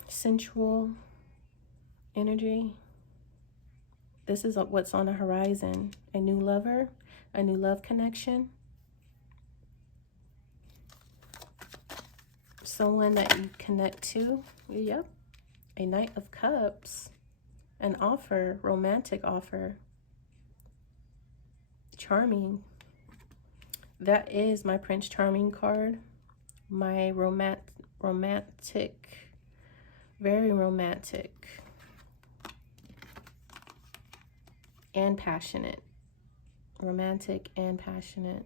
sensual energy. This is what's on the horizon. A new lover, a new love connection. Someone that you connect to. Yep. A Knight of Cups. An offer, romantic offer. Charming. That is my Prince Charming card. My romantic, very romantic and passionate. Romantic and passionate.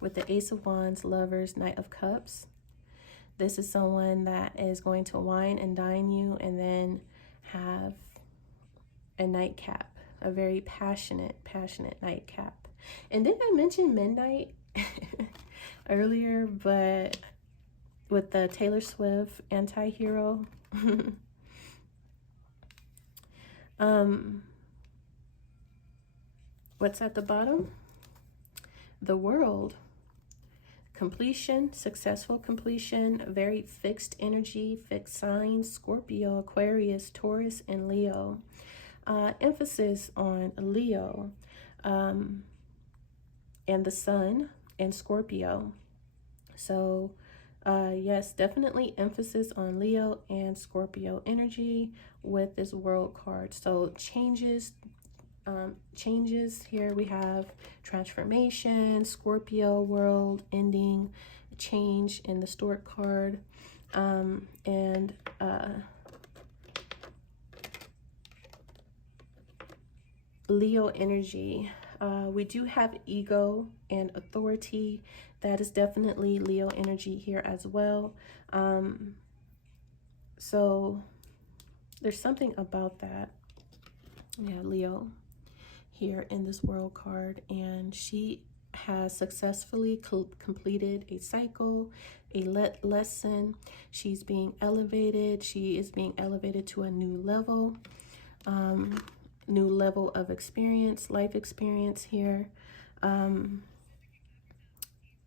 With the Ace of Wands, Lovers, Knight of Cups. This is someone that is going to wine and dine you and then have a nightcap. A very passionate nightcap. And didn't I mention midnight? earlier, but with the Taylor Swift anti-hero. What's at the bottom? The World. Completion, successful completion, very fixed energy, fixed signs, Scorpio, Aquarius, Taurus, and Leo. Emphasis on Leo and the Sun and Scorpio. So yes, definitely emphasis on Leo and Scorpio energy with this World card. So changes here we have transformation, Scorpio, world, ending, change in the Stork card, and Leo energy. We do have ego and authority. That is definitely Leo energy here as well. So there's something about that. Yeah, Leo here in this World card, and she has successfully completed a cycle, a lesson. She's being elevated. She is being elevated to a new level of experience, life experience here.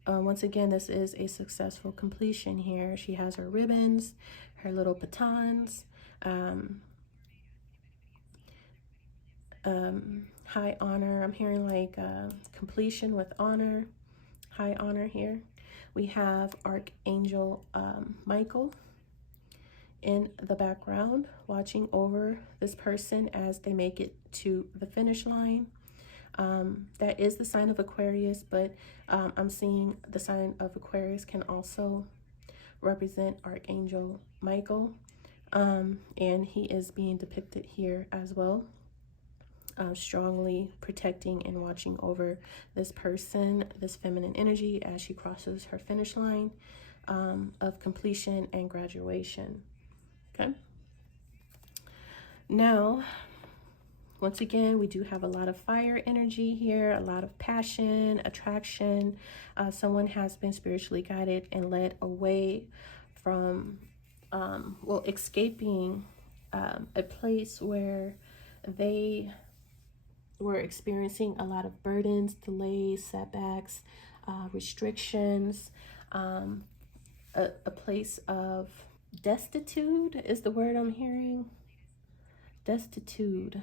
Once again, this is a successful completion here. She has her ribbons, her little batons, high honor. I'm hearing like completion with honor, high honor here. We have Archangel Michael in the background watching over this person as they make it to the finish line. That is the sign of Aquarius, but I'm seeing the sign of Aquarius can also represent Archangel Michael, and he is being depicted here as well. Strongly protecting and watching over this person, this feminine energy, as she crosses her finish line of completion and graduation. Okay. Now, once again, we do have a lot of fire energy here, a lot of passion, attraction. Someone has been spiritually guided and led away from, escaping a place where they were experiencing a lot of burdens, delays, setbacks, restrictions, a place of destitute is the word I'm hearing. Destitute.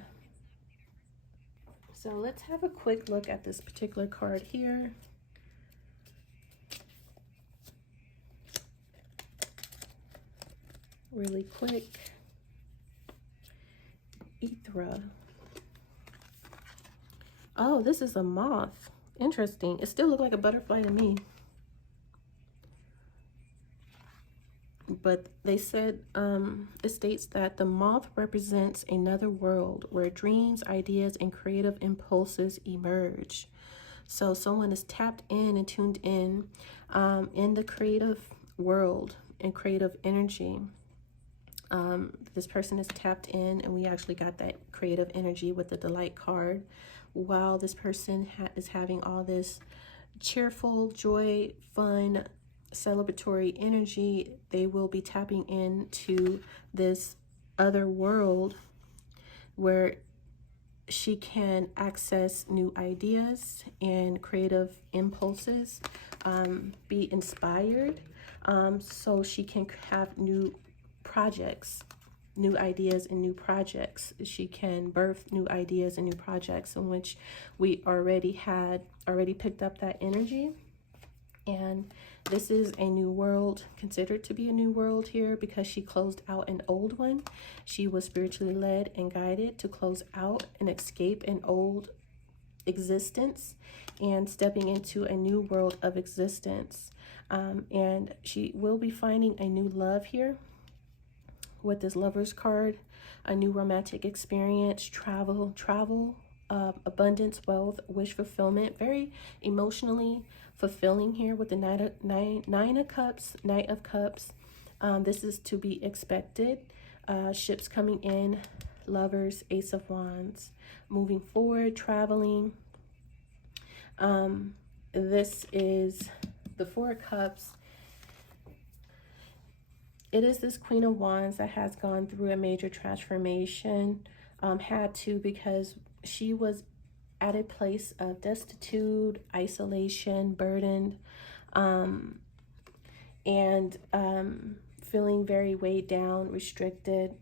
So let's have a quick look at this particular card here. Really quick. Ethra. Oh, this is a moth. Interesting. It still looked like a butterfly to me. But they said, it states that the moth represents another world where dreams, ideas, and creative impulses emerge. So someone is tapped in and tuned in the creative world and creative energy. This person is tapped in, and we actually got that creative energy with the Delight card. While this person is having all this cheerful, joy, fun, celebratory energy, they will be tapping into this other world where she can access new ideas and creative impulses, be inspired, so she can have new projects, new ideas and new projects. She can birth new ideas and new projects, in which we already picked up that energy. And this is a new world, considered to be a new world here, because she closed out an old one. She was spiritually led and guided to close out and escape an old existence and stepping into a new world of existence. And she will be finding a new love here with this Lover's card, a new romantic experience, travel, abundance, wealth, wish fulfillment. Very emotionally fulfilling here with the Nine of Cups, Knight of Cups. This is to be expected. Ships coming in, Lovers, Ace of Wands. Moving forward, traveling. This is the Four of Cups, it is this Queen of Wands that has gone through a major transformation. Had to, because she was at a place of destitute, isolation, burdened, and feeling very weighed down, restricted,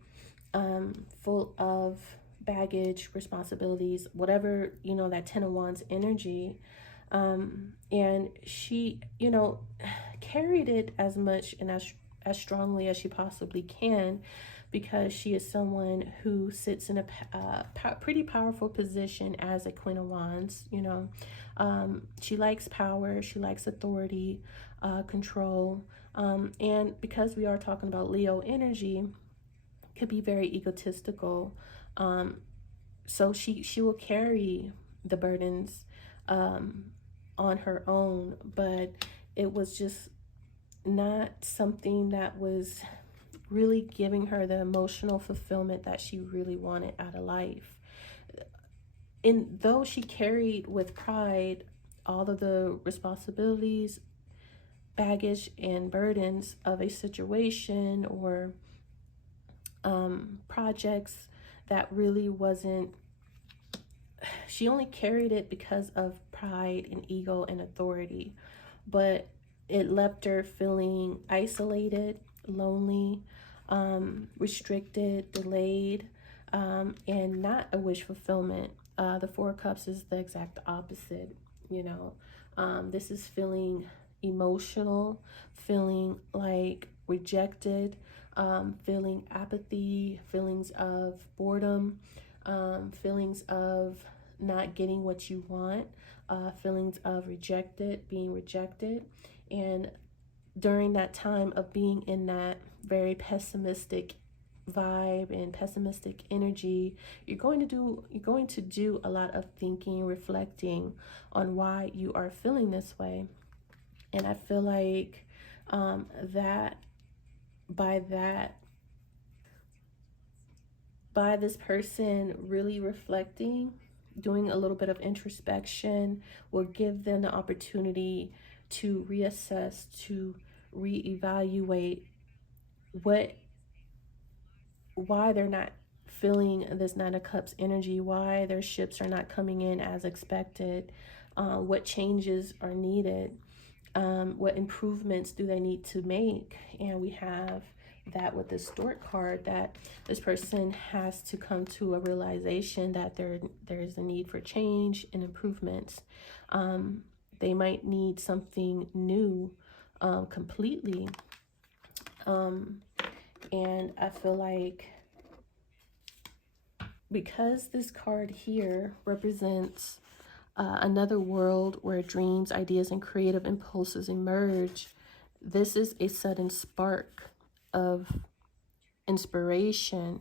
full of baggage, responsibilities, whatever, you know, that Ten of Wands energy. And she, you know, carried it as much and as strongly as she possibly can, because she is someone who sits in a pretty powerful position as a Queen of Wands. You know, she likes power, she likes authority, control, and because we are talking about Leo energy, could be very egotistical. So she will carry the burdens on her own, but it was just not something that was really giving her the emotional fulfillment that she really wanted out of life. And though she carried with pride all of the responsibilities, baggage, and burdens of a situation or projects that really wasn't, she only carried it because of pride and ego and authority, but it left her feeling isolated, lonely, restricted, delayed, and not a wish fulfillment. The Four of Cups is the exact opposite, you know. This is feeling emotional, feeling like rejected, feeling apathy, feelings of boredom, feelings of not getting what you want, feelings of being rejected. And during that time of being in that very pessimistic vibe and pessimistic energy, you're going to do a lot of thinking, reflecting on why you are feeling this way. And I feel like that by this person really reflecting, doing a little bit of introspection, will give them the opportunity to reassess, to reevaluate why they're not feeling this Nine of Cups energy, why their ships are not coming in as expected, what changes are needed, what improvements do they need to make. And we have that with the Stork card, that this person has to come to a realization that there's a need for change and improvements. They might need something new, completely. And I feel like because this card here represents another world where dreams, ideas, and creative impulses emerge, this is a sudden spark of inspiration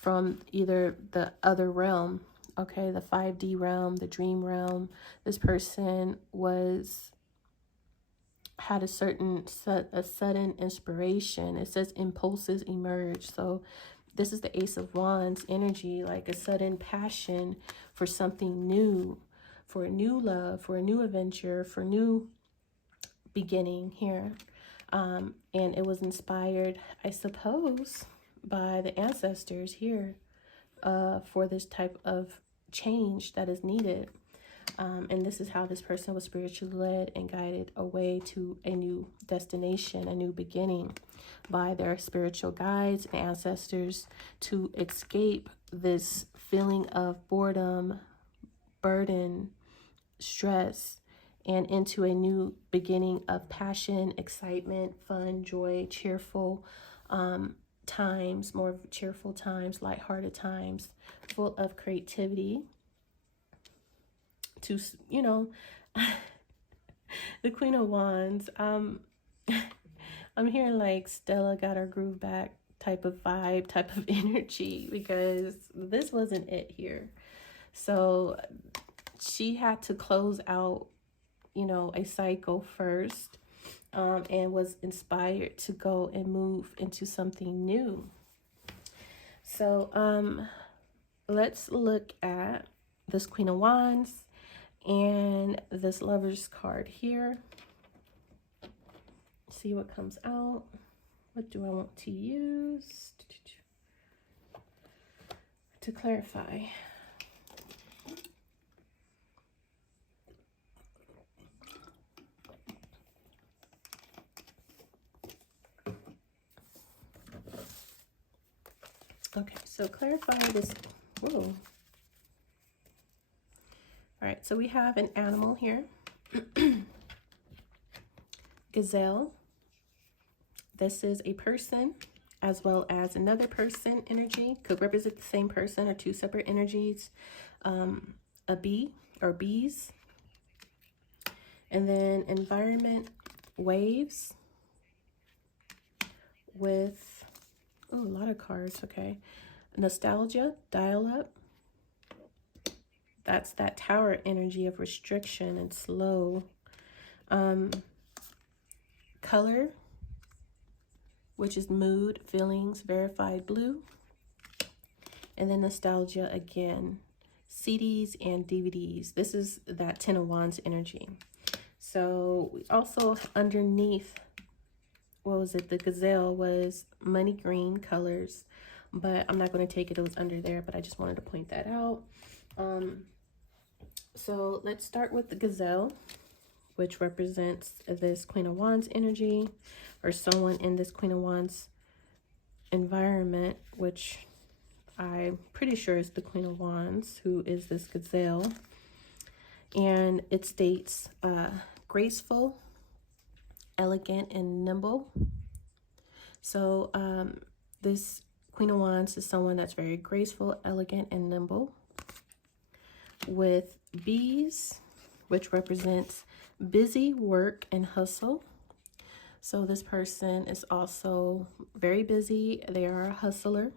from either the other realm, okay, the 5D realm, the dream realm. This person had a sudden inspiration. It says impulses emerge. So this is the Ace of Wands energy, like a sudden passion for something new, for a new love, for a new adventure, for new beginning here. And it was inspired, I suppose, by the ancestors here for this type of change that is needed. And this is how this person was spiritually led and guided away to a new destination, a new beginning, by their spiritual guides and ancestors, to escape this feeling of boredom, burden, stress, and into a new beginning of passion, excitement, fun, joy, cheerful times, more cheerful times, lighthearted times, full of creativity. To, you know, the Queen of Wands, I'm hearing like Stella got her groove back type of vibe, type of energy, because this wasn't it here. So she had to close out, you know, a cycle first, and was inspired to go and move into something new. So let's look at this Queen of Wands and this Lover's card here. see what comes out. What do I want to use to clarify? Okay, so clarify this. Whoa. All right, so we have an animal here. Gazelle. This is a person as well as another person energy. Could represent the same person or two separate energies. A bee or bees. And then environment, waves with, oh, a lot of cards, okay. Nostalgia, dial-up. That's that tower energy of restriction and slow. Color, which is mood, feelings, verified blue. And then nostalgia again, CDs and DVDs. This is that 10 of Wands energy. So we also underneath, what was it? The gazelle was money green colors, but I'm not going to take it. It was under there, but I just wanted to point that out. So let's start with the gazelle, which represents this Queen of Wands energy, or someone in this Queen of Wands environment, which I'm pretty sure is the Queen of Wands, who is this gazelle. And it states graceful, elegant, and nimble. So this Queen of Wands is someone that's very graceful, elegant, and nimble. With bees, which represents busy, work, and hustle. So this person is also very busy. They are a hustler.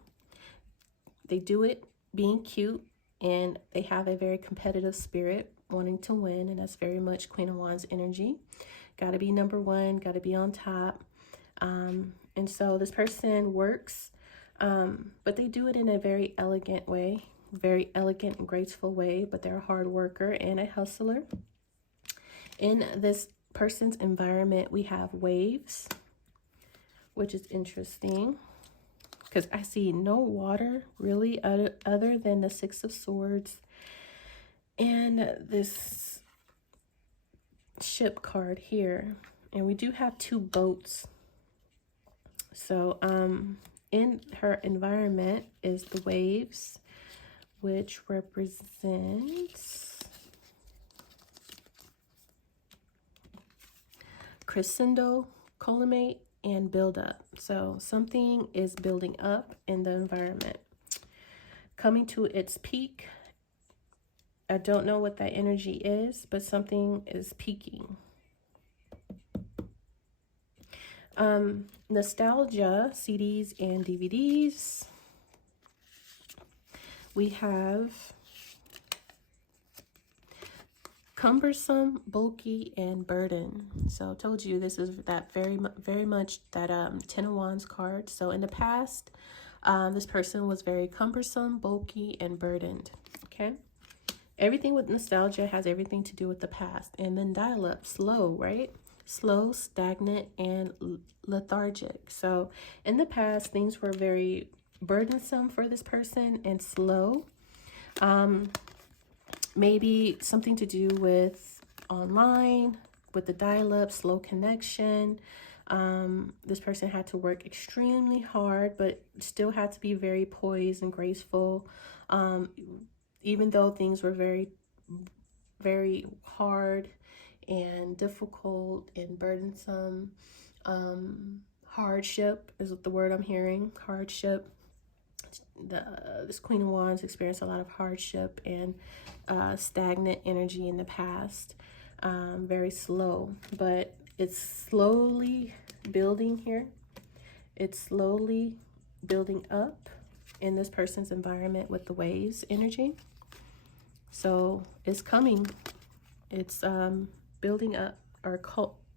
They do it being cute, and they have a very competitive spirit, wanting to win, and that's very much Queen of Wands energy. Got to be number one, got to be on top. And so this person works, but they do it in a very elegant way, very elegant and graceful way, but they're a hard worker and a hustler. In this person's environment, we have waves, which is interesting because I see no water really other than the Six of Swords and this ship card here. And we do have two boats. So in her environment is the waves, which represents crescendo, collimate, and build up. So something is building up in the environment, coming to its peak. I don't know what that energy is, but something is peaking. Nostalgia, CDs and DVDs. We have cumbersome, bulky, and burden. So I told you this is that very much that 10 of Wands card. So in the past, this person was very cumbersome, bulky, and burdened. Okay. Everything with nostalgia has everything to do with the past. And then dial up, slow, right? Slow, stagnant, and lethargic. So in the past, things were very burdensome for this person and slow. Maybe something to do with online, with the dial-up, slow connection. This person had to work extremely hard, but still had to be very poised and graceful. Even though things were very, very hard and difficult and burdensome. Hardship is the word I'm hearing, hardship. This Queen of Wands experienced a lot of hardship and stagnant energy in the past. Very slow, but it's slowly building here. It's slowly building up in this person's environment with the waves energy. So it's coming. It's building up or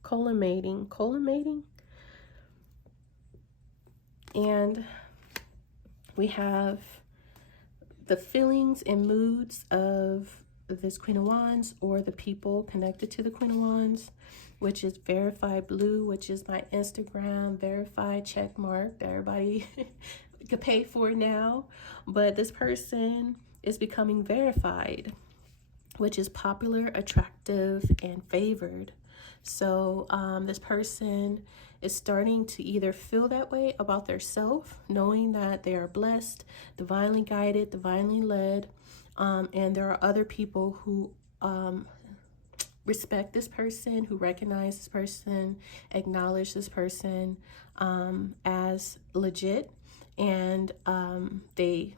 collimating. And we have the feelings and moods of this Queen of Wands or the people connected to the Queen of Wands, which is verified blue, which is my Instagram verified check mark that everybody could pay for now. But this person is becoming verified, which is popular, attractive, and favored. So this person is starting to either feel that way about their self, knowing that they are blessed, divinely guided, divinely led, and there are other people who respect this person, who recognize this person, acknowledge this person as legit, and they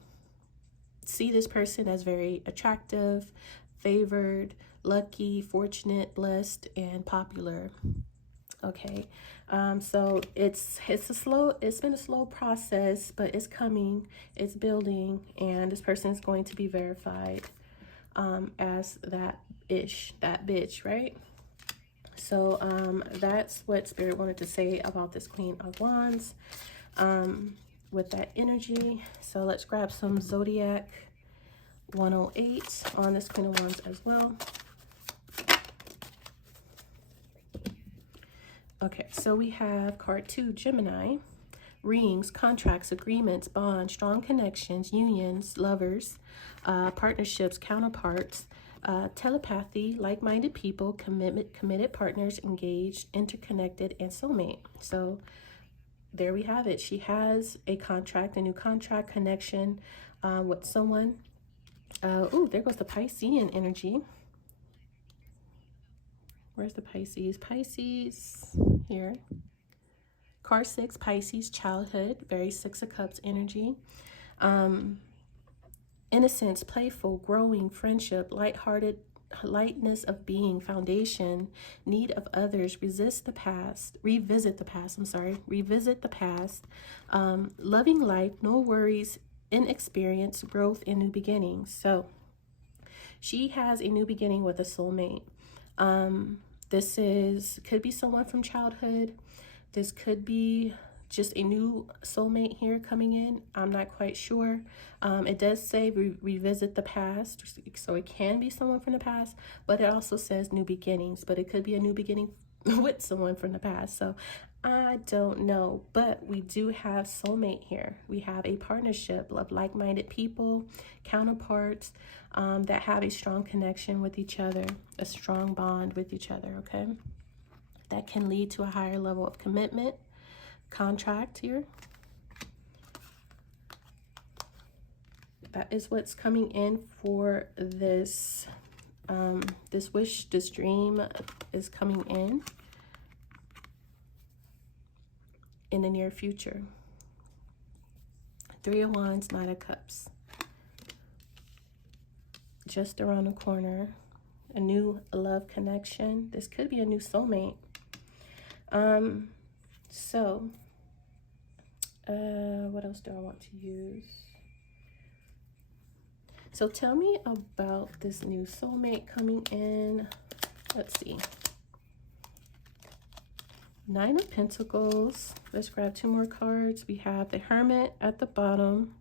see this person as very attractive, favored, lucky, fortunate, blessed, and popular. Okay, so it's been a slow process, but it's coming, it's building, and this person is going to be verified as that bitch, right? So that's what Spirit wanted to say about this Queen of Wands with that energy. So let's grab some Zodiac 108 on this Queen of Wands as well. Okay, so we have card 2, Gemini. Rings, contracts, agreements, bonds, strong connections, unions, lovers, partnerships, counterparts, telepathy, like-minded people, committed partners, engaged, interconnected, and soulmate. So there we have it. She has a contract, a new contract connection with someone. Oh, there goes the Piscean energy. Where's the Pisces? Pisces here. Card 6, Pisces, childhood, very 6 of Cups energy. Innocence, playful, growing, friendship, lighthearted, lightness of being, foundation, need of others, revisit the past, loving life, no worries, inexperience, growth, and new beginnings. So she has a new beginning with a soulmate. This could be someone from childhood. This could be just a new soulmate here coming in. I'm not quite sure. It does say revisit the past, so it can be someone from the past, but it also says new beginnings, but it could be a new beginning with someone from the past. So I don't know, but we do have soulmate here. We have a partnership of like-minded people, counterparts that have a strong connection with each other, a strong bond with each other, okay? That can lead to a higher level of commitment, contract here. That is what's coming in for this this wish, this dream is coming in the near future. 3 of Wands, Knight of Cups. Just around the corner, a new love connection. This could be a new soulmate. So what else do I want to use? So tell me about this new soulmate coming in. Let's see. 9 of Pentacles. Let's grab 2 more cards. We have the Hermit at the bottom.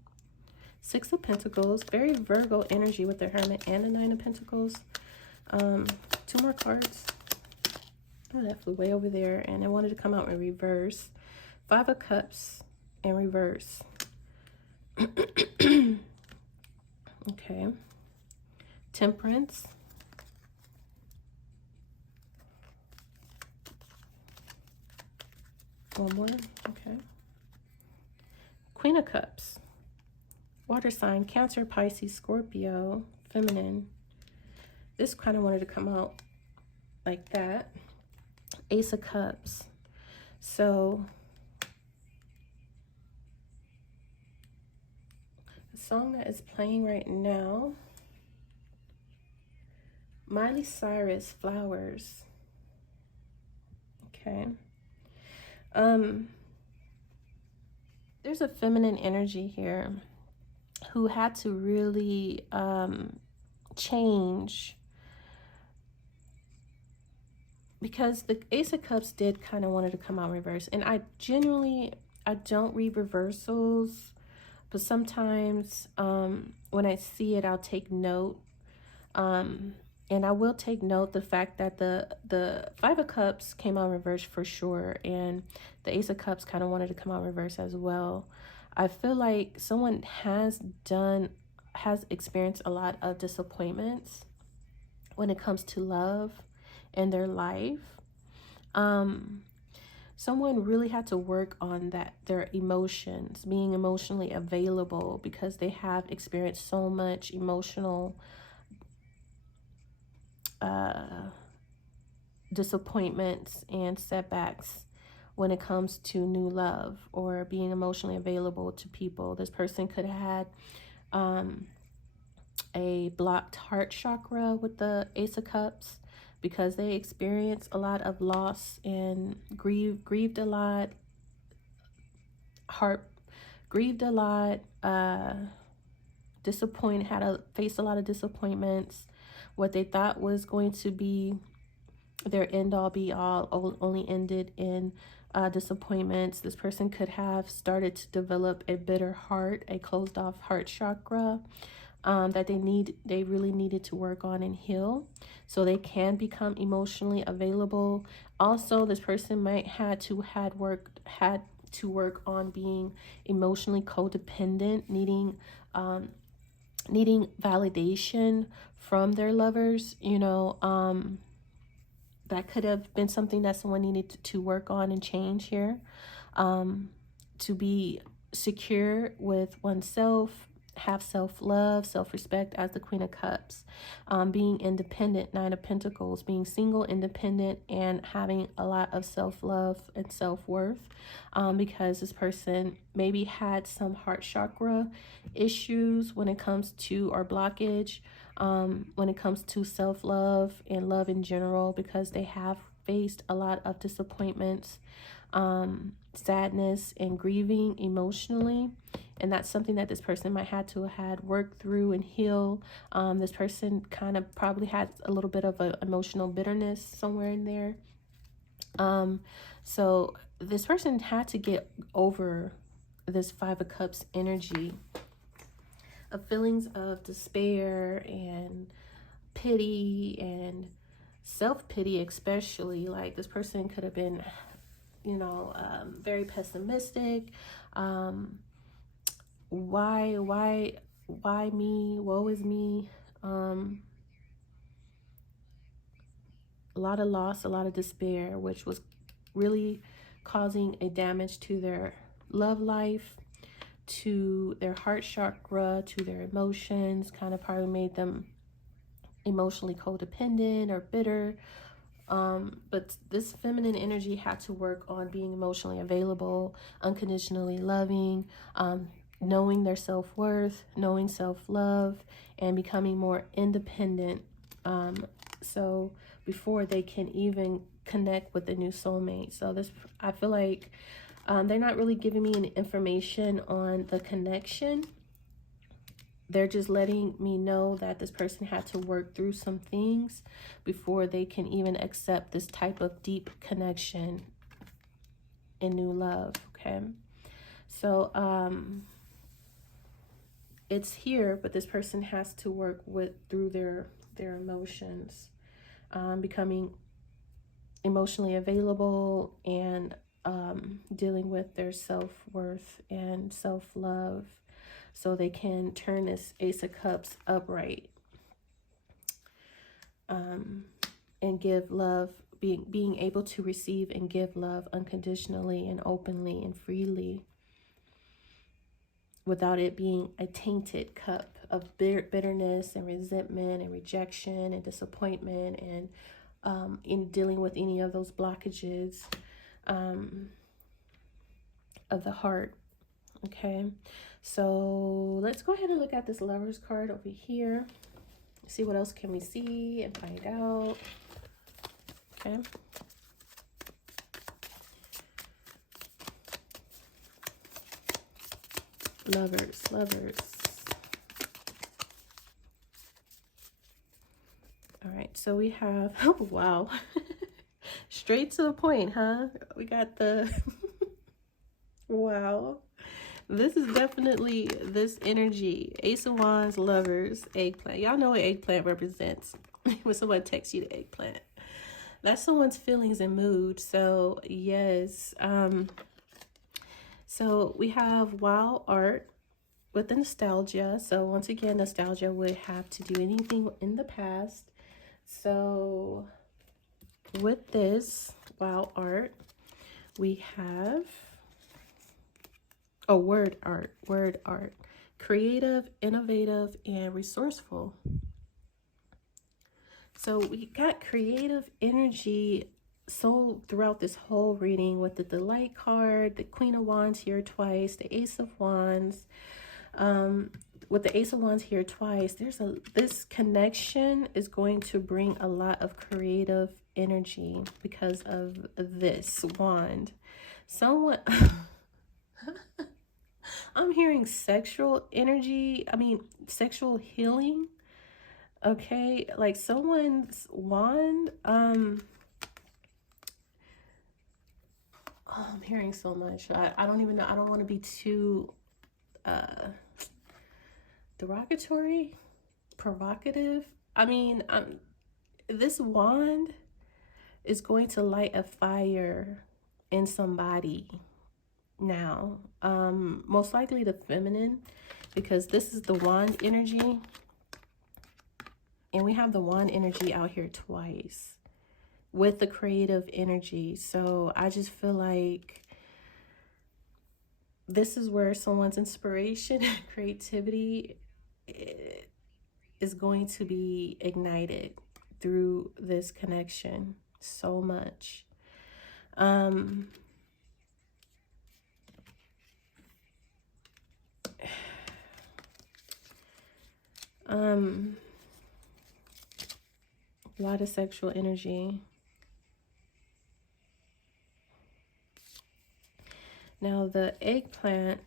6 of Pentacles. Very Virgo energy with the Hermit and the 9 of Pentacles. 2 more cards. Oh, that flew way over there, and I wanted to come out in reverse. 5 of Cups in reverse. Okay. Temperance. One more. Okay. Queen of Cups. Water sign, Cancer, Pisces, Scorpio, feminine. This kind of wanted to come out like that. Ace of Cups. So the song that is playing right now, Miley Cyrus, Flowers. Okay. There's a feminine energy here who had to really change, because the Ace of Cups did kind of wanted to come out reverse, and I don't read reversals, but sometimes when I see it, I'll take note. And I will take note the fact that the Five of Cups came out reverse for sure, and the Ace of Cups kind of wanted to come out reverse as well. I feel like someone has experienced a lot of disappointments when it comes to love in their life. Someone really had to work on their emotions, being emotionally available, because they have experienced so much emotional disappointments and setbacks when it comes to new love or being emotionally available to people. This person could have had a blocked heart chakra with the Ace of Cups, because they experienced a lot of loss and grieved a lot, grieved a lot, faced a lot of disappointments. What they thought was going to be their end all be all only ended in disappointments. This person could have started to develop a bitter heart, a closed off heart chakra, that they really needed to work on and heal, so they can become emotionally available. Also, this person might had to work on being emotionally codependent, needing validation from their lovers. That could have been something that someone needed to work on and change here, to be secure with oneself, have self-love, self-respect as the Queen of Cups, being independent, Nine of Pentacles, being single, independent, and having a lot of self-love and self-worth, because this person maybe had some heart chakra issues when it comes to, or blockage, when it comes to self-love and love in general, because they have faced a lot of disappointments, sadness, and grieving emotionally. And that's something that this person might have to had worked through and heal. This person kind of probably had a little bit of an emotional bitterness somewhere in there. So this person had to get over this Five of Cups energy of feelings of despair and pity and self-pity, especially. Like, this person could have been, very pessimistic. Why me? Woe is me. A lot of loss, a lot of despair, which was really causing a damage to their love life, to their heart chakra, to their emotions, kind of probably made them emotionally codependent or bitter. But this feminine energy had to work on being emotionally available, unconditionally loving, knowing their self-worth, knowing self-love, and becoming more independent. So before they can even connect with the new soulmate. So I feel like they're not really giving me any information on the connection. They're just letting me know that this person had to work through some things before they can even accept this type of deep connection in new love. Okay. So, it's here, but this person has to work through their emotions, becoming emotionally available, and dealing with their self-worth and self-love, so they can turn this Ace of Cups upright, and give love, being able to receive and give love unconditionally and openly and freely, without it being a tainted cup of bitterness and resentment and rejection and disappointment, and in dealing with any of those blockages of the heart. Okay, so let's go ahead and look at this Lover's card over here. See what else can we see and find out. Okay. Lovers. All right, so we have, oh wow, straight to the point, huh? We got the wow. This is definitely this energy. Ace of Wands, lovers, eggplant. Y'all know what eggplant represents. When someone texts you the eggplant, that's someone's feelings and mood. So yes, so we have wild art with the nostalgia. So once again, nostalgia would have to do anything in the past. So with this wild art, we have word art, creative, innovative, and resourceful. So we got creative energy so throughout this whole reading with the delight card, the Queen of Wands here twice, the Ace of Wands. With the Ace of Wands here twice, this connection is going to bring a lot of creative energy because of this wand. Someone I'm hearing sexual energy, sexual healing. Okay, like someone's wand, oh, I'm hearing so much. I don't even know. I don't want to be too derogatory, provocative. This wand is going to light a fire in somebody now. Most likely the feminine, because this is the wand energy. And we have the wand energy out here twice with the creative energy. So I just feel like this is where someone's inspiration and creativity is going to be ignited through this connection so much. A lot of sexual energy. Now the eggplant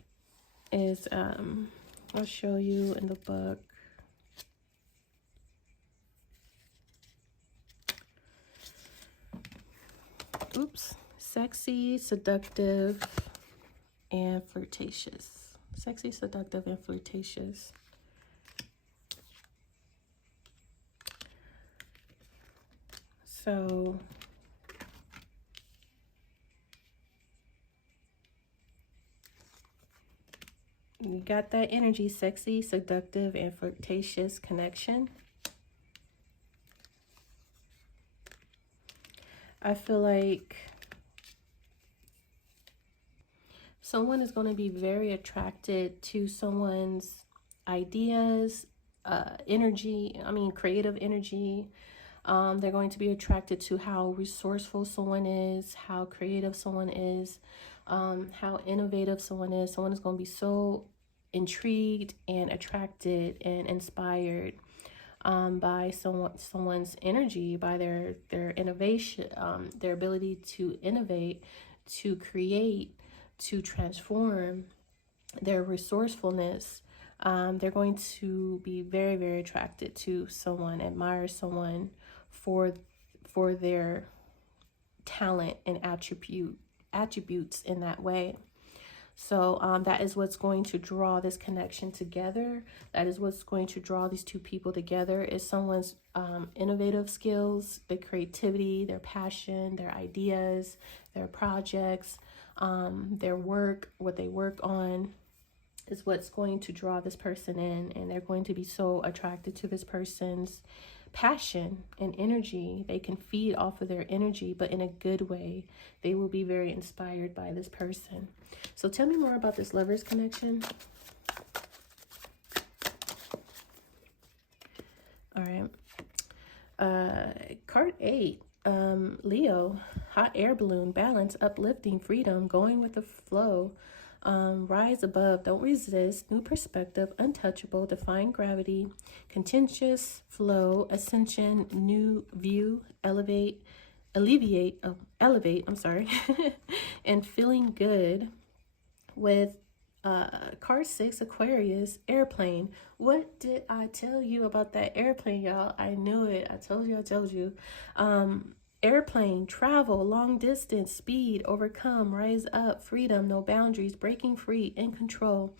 is, I'll show you in the book. Oops. Sexy, seductive, and flirtatious. Sexy, seductive, and flirtatious. So you got that energy, sexy, seductive, and flirtatious connection. I feel like someone is going to be very attracted to someone's ideas, energy, creative energy. They're going to be attracted to how resourceful someone is, how creative someone is, how innovative someone is. Someone is going to be so intrigued and attracted and inspired by someone's energy, by their innovation, their ability to innovate, to create, to transform, their resourcefulness. They're going to be very, very attracted to someone, admire someone for their talent and attributes in that way. So that is what's going to draw this connection together. That is what's going to draw these two people together, is someone's innovative skills, their creativity, their passion, their ideas, their projects, their work, what they work on, is what's going to draw this person in. And they're going to be so attracted to this person's passion and energy. They can feed off of their energy, but in a good way. They will be very inspired by this person. So tell me more about this lovers connection. All right. Card 8, Leo, hot air balloon, balance, uplifting, freedom, going with the flow, rise above, don't resist, new perspective, untouchable, defying gravity, contentious flow, ascension, new view, elevate, and feeling good. With card 6, Aquarius, airplane. What did I tell you about that airplane, y'all? I knew it. I told you. Airplane, travel, long distance, speed, overcome, rise up, freedom, no boundaries, breaking free, in control.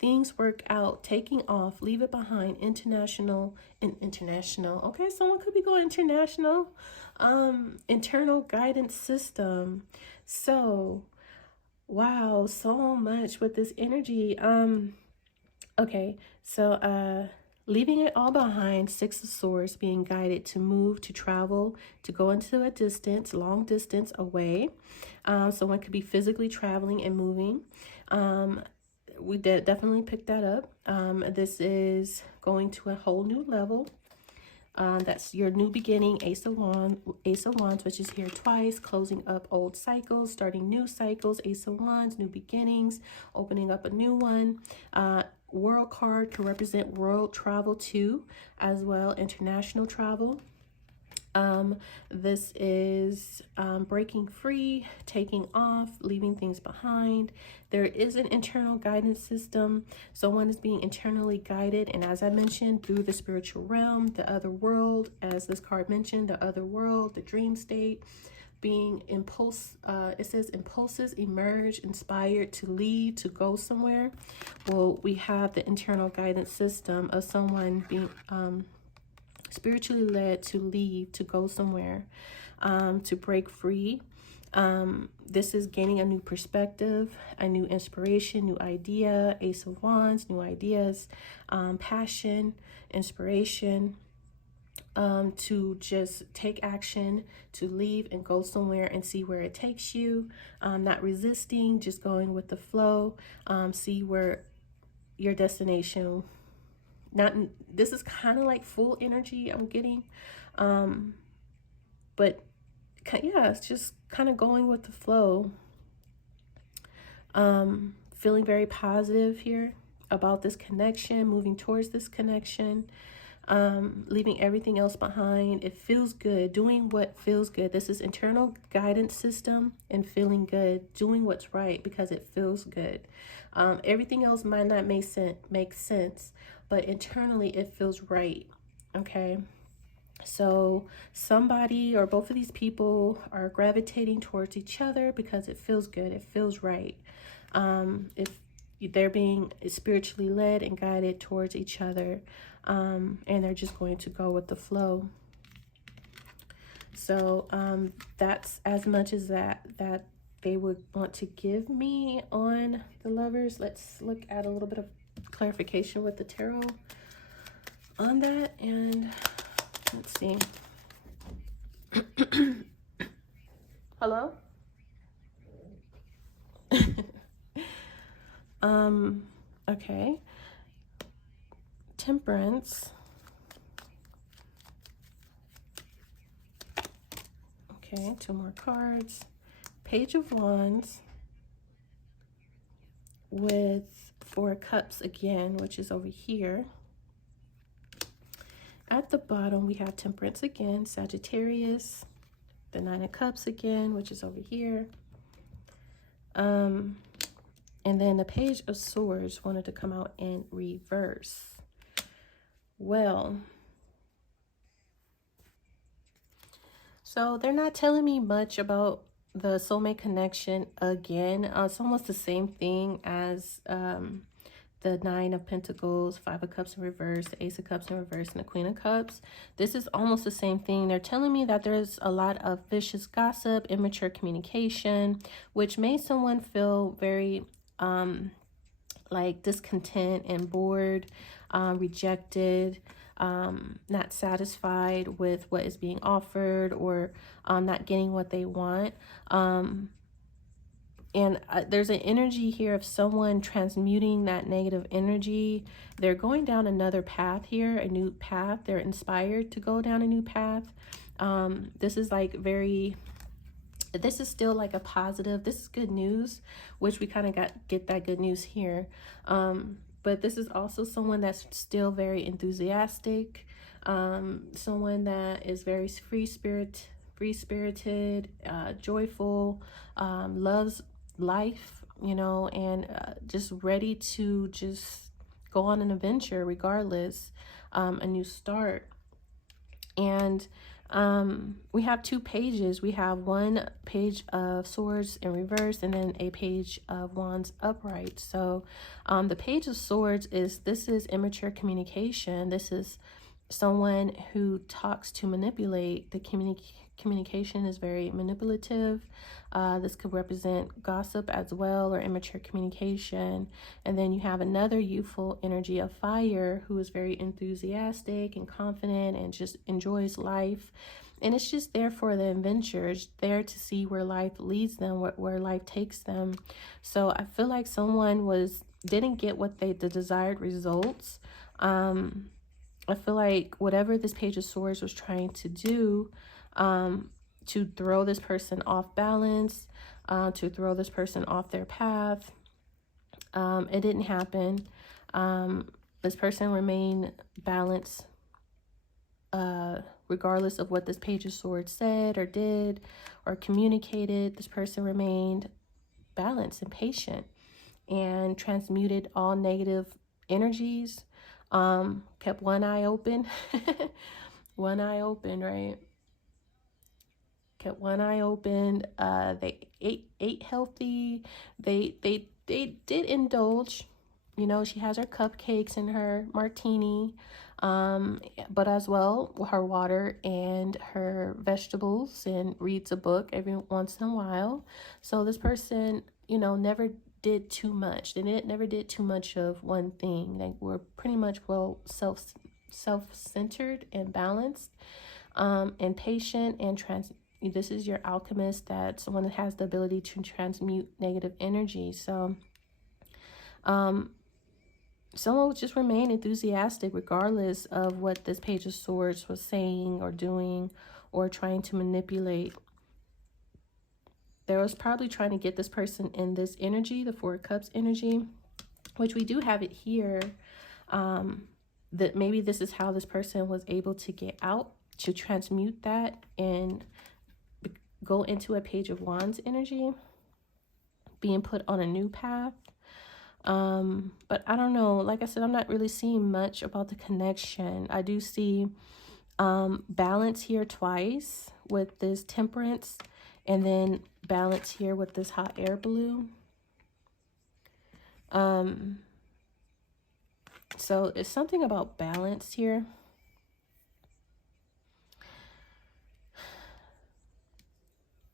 Things work out, taking off, leave it behind, international, and international. Okay, someone could be going international. Internal guidance system. So, wow, so much with this energy. Okay, so leaving it all behind, Six of Swords, being guided to move, to travel, to go into a distance, long distance away. Someone could be physically traveling and moving. We definitely picked that up. This is going to a whole new level. That's your new beginning, Ace of Wands, which is here twice, closing up old cycles, starting new cycles, Ace of Wands, new beginnings, opening up a new one. World card can represent world travel too, as well, international travel. This is breaking free, taking off, leaving things behind. There is an internal guidance system. Someone is being internally guided, and as I mentioned, through the spiritual realm, the other world, as this card mentioned, the other world, the dream state, being it says impulses emerge, inspired to leave, to go somewhere. Well, we have the internal guidance system of someone being spiritually led to leave, to go somewhere, to break free. This is gaining a new perspective, a new inspiration, new idea, Ace of Wands, new ideas, passion, inspiration, to just take action, to leave and go somewhere and see where it takes you, not resisting, just going with the flow, see where your destination. Not, this is kind of like full energy I'm getting, but yeah, it's just kind of going with the flow. Feeling very positive here about this connection, moving towards this connection, leaving everything else behind. It feels good, doing what feels good. This is internal guidance system and feeling good, doing what's right because it feels good. Everything else might not make sense, but internally it feels right. Okay, so somebody or both of these people are gravitating towards each other because it feels good, it feels right. If they're being spiritually led and guided towards each other, and they're just going to go with the flow. So that's as much as that they would want to give me on the Lovers. Let's look at a little bit of clarification with the tarot on that, and let's see. Hello. Okay, Temperance. Okay, two more cards. Page of Wands with Four of Cups again, which is over here. At the bottom, we have Temperance again, Sagittarius, the Nine of Cups again, which is over here. And then the Page of Swords wanted to come out in reverse. Well, so they're not telling me much about the soulmate connection again. It's almost the same thing as the Nine of Pentacles, Five of Cups in reverse, the Ace of Cups in reverse, and the Queen of Cups. This is almost the same thing. They're telling me that there's a lot of vicious gossip, immature communication, which made someone feel very like discontent and bored, rejected, not satisfied with what is being offered, or not getting what they want. And there's an energy here of someone transmuting that negative energy. They're going down another path here, a new path. They're inspired to go down a new path. This is like this is still like a positive. This is good news, which we kind of get that good news here. But this is also someone that's still very enthusiastic. Someone that is very free-spirited, joyful, loves life, you know, and just ready to just go on an adventure regardless, a new start. And We have two pages. We have one page of swords in reverse and then a page of wands upright. So the page of swords this is immature communication. This is someone who talks to manipulate. The communication is very manipulative. This could represent gossip as well, or immature communication. And then you have another youthful energy of fire, who is very enthusiastic and confident and just enjoys life. And it's just there for the adventure. It's there to see where life leads them, where life takes them. So I feel like someone didn't get the desired results. I feel like whatever this page of swords was trying to do, to throw this person off balance, to throw this person off their path, it didn't happen. This person remained balanced, regardless of what this page of swords said or did or communicated. This person remained balanced and patient and transmuted all negative energies. Kept one eye open. One eye open, right? Kept one eye open. They ate healthy. They did indulge. You know, she has her cupcakes and her martini, but as well her water and her vegetables, and reads a book every once in a while. So this person, you know, never did too much. They never did too much of one thing. They were pretty much well self-centered and balanced, and patient and this is your alchemist, that someone that has the ability to transmute negative energy. So someone would just remain enthusiastic regardless of what this page of swords was saying or doing or trying to manipulate. There was probably trying to get this person in this energy, the Four of Cups energy, which we do have it here. That maybe this is how this person was able to get out, to transmute that and go into a Page of Wands energy, being put on a new path. But I don't know. Like I said, I'm not really seeing much about the connection. I do see balance here twice with this Temperance, and then balance here with this hot air balloon. So it's something about balance here.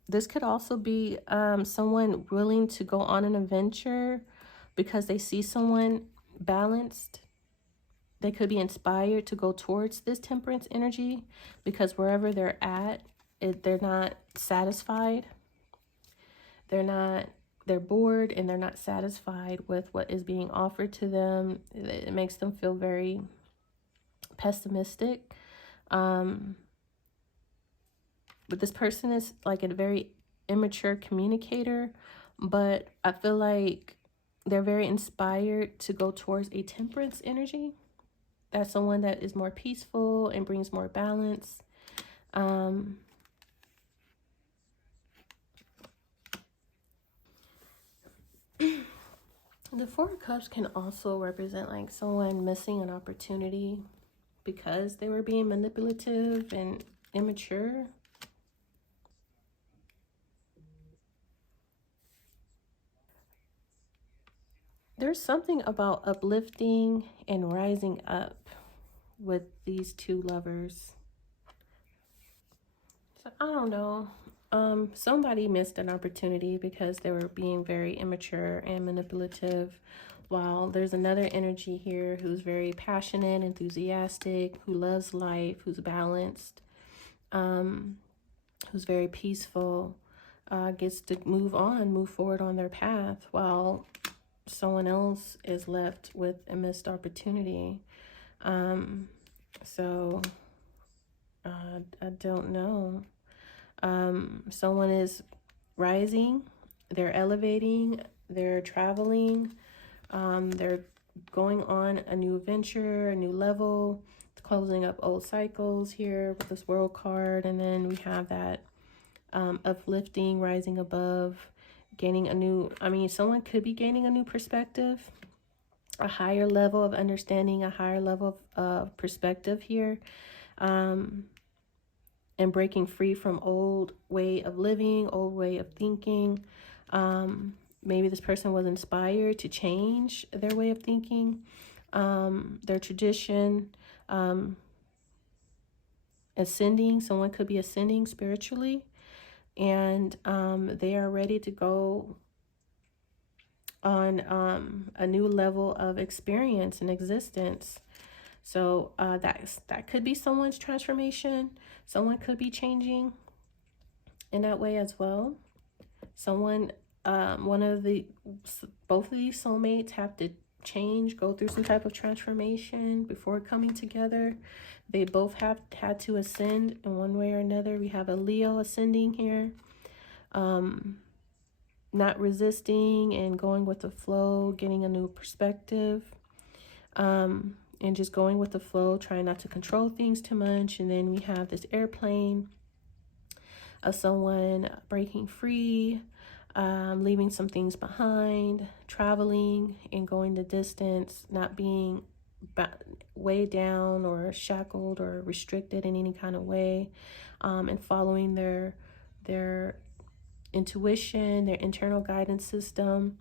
This could also be someone willing to go on an adventure because they see someone balanced. They could be inspired to go towards this Temperance energy because wherever they're at, they're not satisfied. They're bored and they're not satisfied with what is being offered to them. It makes them feel very pessimistic. But this person is like a very immature communicator, but I feel like they're very inspired to go towards a Temperance energy. That's someone that is more peaceful and brings more balance. The Four of Cups can also represent like someone missing an opportunity because they were being manipulative and immature. There's something about uplifting and rising up with these two lovers. So I don't know. Somebody missed an opportunity because they were being very immature and manipulative, while there's another energy here who's very passionate, enthusiastic, who loves life, who's balanced, who's very peaceful, gets to move forward on their path, while someone else is left with a missed opportunity. So I don't know. Someone is rising, they're elevating, they're traveling, they're going on a new adventure, a new level, closing up old cycles here with this World card. And then we have that uplifting, rising above, gaining a new, someone could be gaining a new perspective, a higher level of understanding, a higher level of perspective here. And and breaking free from old way of living, old way of thinking. Maybe this person was inspired to change their way of thinking, their tradition, ascending. Someone could be ascending spiritually, and they are ready to go on a new level of experience and existence. So that could be someone's transformation. Someone could be changing in that way as well. Someone, both of these soulmates have to change, go through some type of transformation before coming together. They both have had to ascend in one way or another. We have a Leo ascending here, not resisting and going with the flow, getting a new perspective, and just going with the flow, trying not to control things too much. And then we have this airplane of someone breaking free, leaving some things behind, traveling and going the distance, not being weighed down or shackled or restricted in any kind of way, and following their intuition, their internal guidance system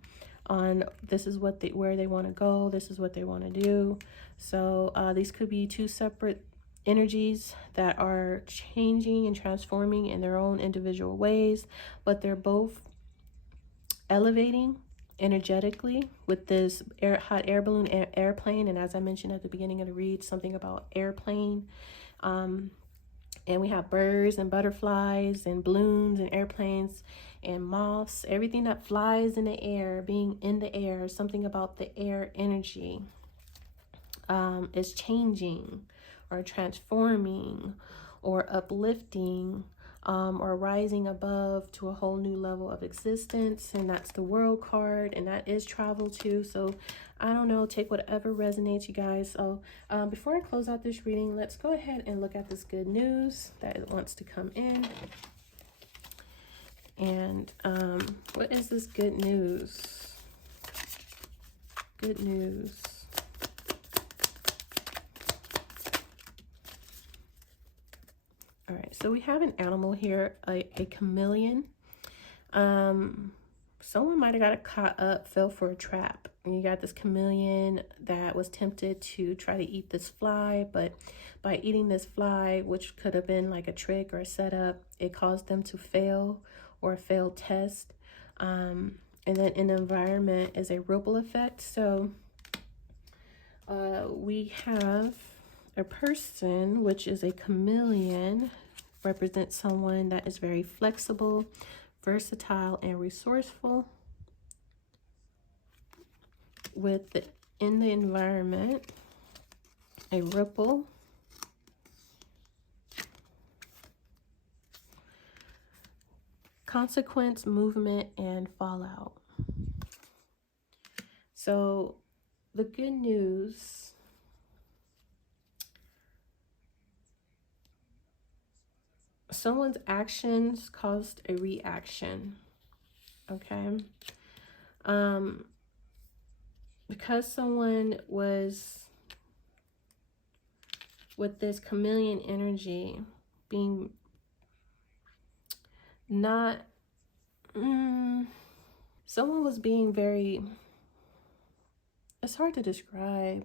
on this is what where they want to go, this is what they want to do. So these could be two separate energies that are changing and transforming in their own individual ways, but they're both elevating energetically with this hot air balloon airplane. And as I mentioned at the beginning of the read, something about airplane, and we have birds and butterflies and balloons and airplanes and moths, everything that flies in the air, being in the air. Something about the air energy is changing or transforming or uplifting, or rising above to a whole new level of existence. And that's the World card, and that is travel too. So I don't know, take whatever resonates, you guys. So before I close out this reading, let's go ahead and look at this good news that wants to come in. And what is this good news? Good news. All right, so we have an animal here, a chameleon. Someone might have got caught up, fell for a trap. And you got this chameleon that was tempted to try to eat this fly, but by eating this fly, which could have been like a trick or a setup, it caused them to fail or a failed test. And then in the environment is a ripple effect. So we have a person, which is a chameleon, represents someone that is very flexible, versatile, and resourceful. In the environment, a ripple, consequence, movement, and fallout. So the good news, someone's actions caused a reaction. Okay. Because someone was with this chameleon energy being not, someone was being very, it's hard to describe,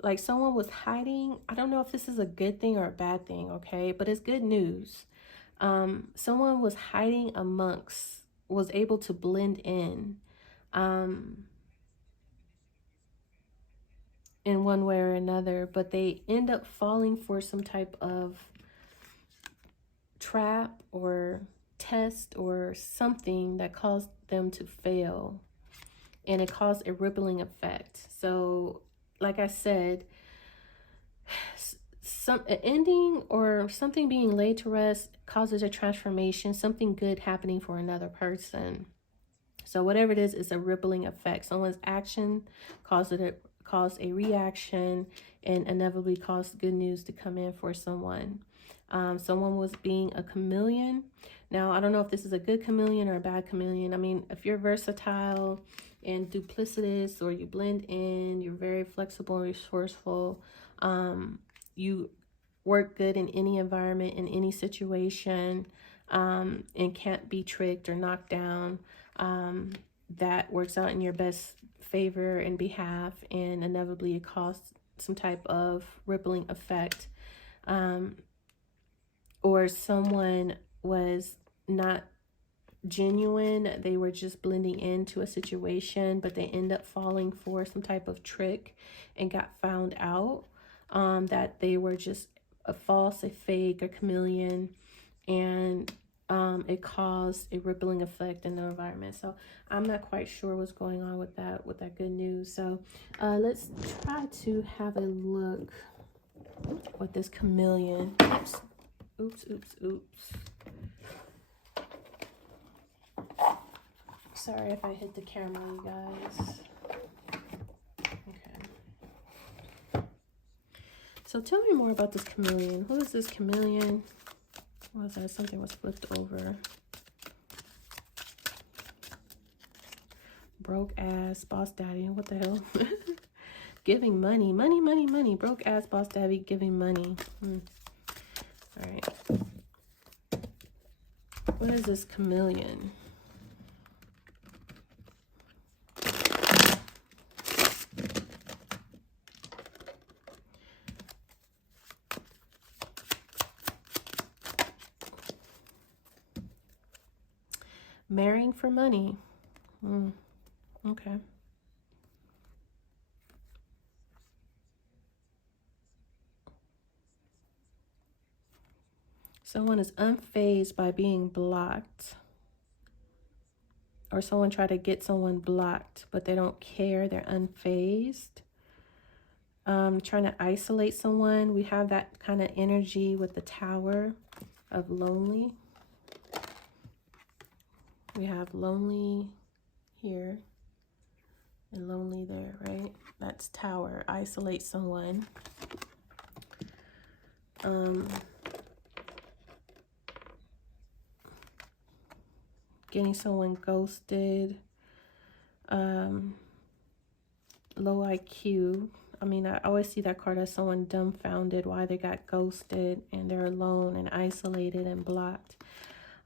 like someone was hiding. I don't know if this is a good thing or a bad thing, okay, but it's good news. Someone was hiding amongst, was able to blend in one way or another, but they end up falling for some type of trap or test or something that caused them to fail, and it caused a rippling effect. So like I said, an ending or something being laid to rest causes a transformation, something good happening for another person. So whatever it is, it's a rippling effect. Someone's action caused a reaction, and inevitably caused good news to come in for someone. Someone was being a chameleon. Now, I don't know if this is a good chameleon or a bad chameleon. I mean, if you're versatile and duplicitous, or you blend in, you're very flexible and resourceful, you work good in any environment, in any situation, and can't be tricked or knocked down. That works out in your best favor and behalf, and inevitably it causes some type of rippling effect. Or someone was not genuine, they were just blending into a situation, but they end up falling for some type of trick and got found out that they were just a false, a fake, a chameleon, and it caused a rippling effect in the environment. So I'm not quite sure what's going on with that good news. So let's try to have a look with this chameleon. Oops. Sorry if I hit the camera, you guys. Okay. So tell me more about this chameleon. Who is this chameleon? What was that? Something was flipped over. Broke ass boss daddy. What the hell? Giving money. Money. Broke ass boss daddy giving money. All right. What is this chameleon? Marrying for money. Okay. Someone is unfazed by being blocked. Or someone tried to get someone blocked, but they don't care. They're unfazed. Trying to isolate someone. We have that kind of energy with the Tower of lonely. We have lonely here and lonely there, right? That's Tower. Isolate someone. Getting someone ghosted. Low IQ. I mean, I always see that card as someone dumbfounded why they got ghosted and they're alone and isolated and blocked.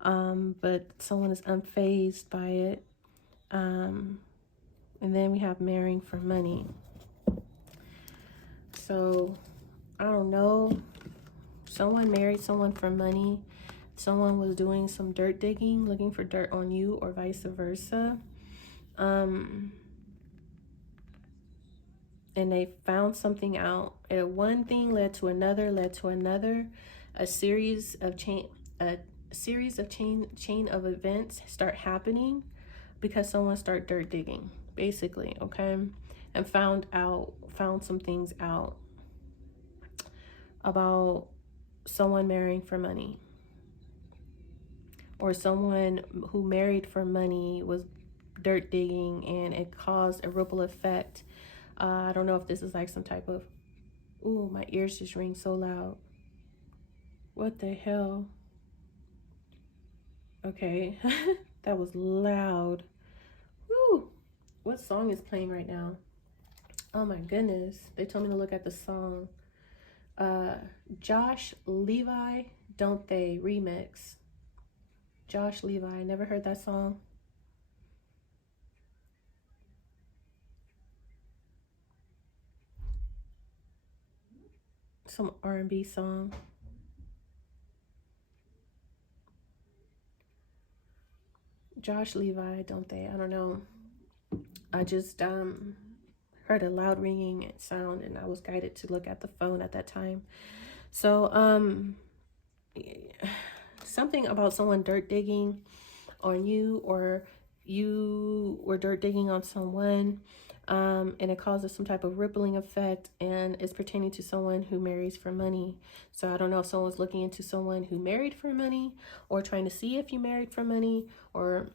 But someone is unfazed by it. And then we have marrying for money. So, I don't know. Someone married someone for money. Someone was doing some dirt digging, looking for dirt on you, or vice versa. And they found something out. And one thing led to another, A series of chain of events start happening because someone started dirt digging, basically, okay? And found some things out about someone marrying for money. Or someone who married for money was dirt digging and it caused a ripple effect. I don't know if this is like some type of... Ooh, my ears just ring so loud. What the hell? Okay, that was loud. Woo! What song is playing right now? Oh my goodness. They told me to look at the song. Josh Levi, Don't They remix. Josh Levi, never heard that song. Some R&B song. Josh Levi, Don't They? I don't know. I just heard a loud ringing sound and I was guided to look at the phone at that time. So something about someone dirt digging on you, or you were dirt digging on someone, and it causes some type of rippling effect, and it's pertaining to someone who marries for money. So I don't know if someone's looking into someone who married for money, or trying to see if you married for money, or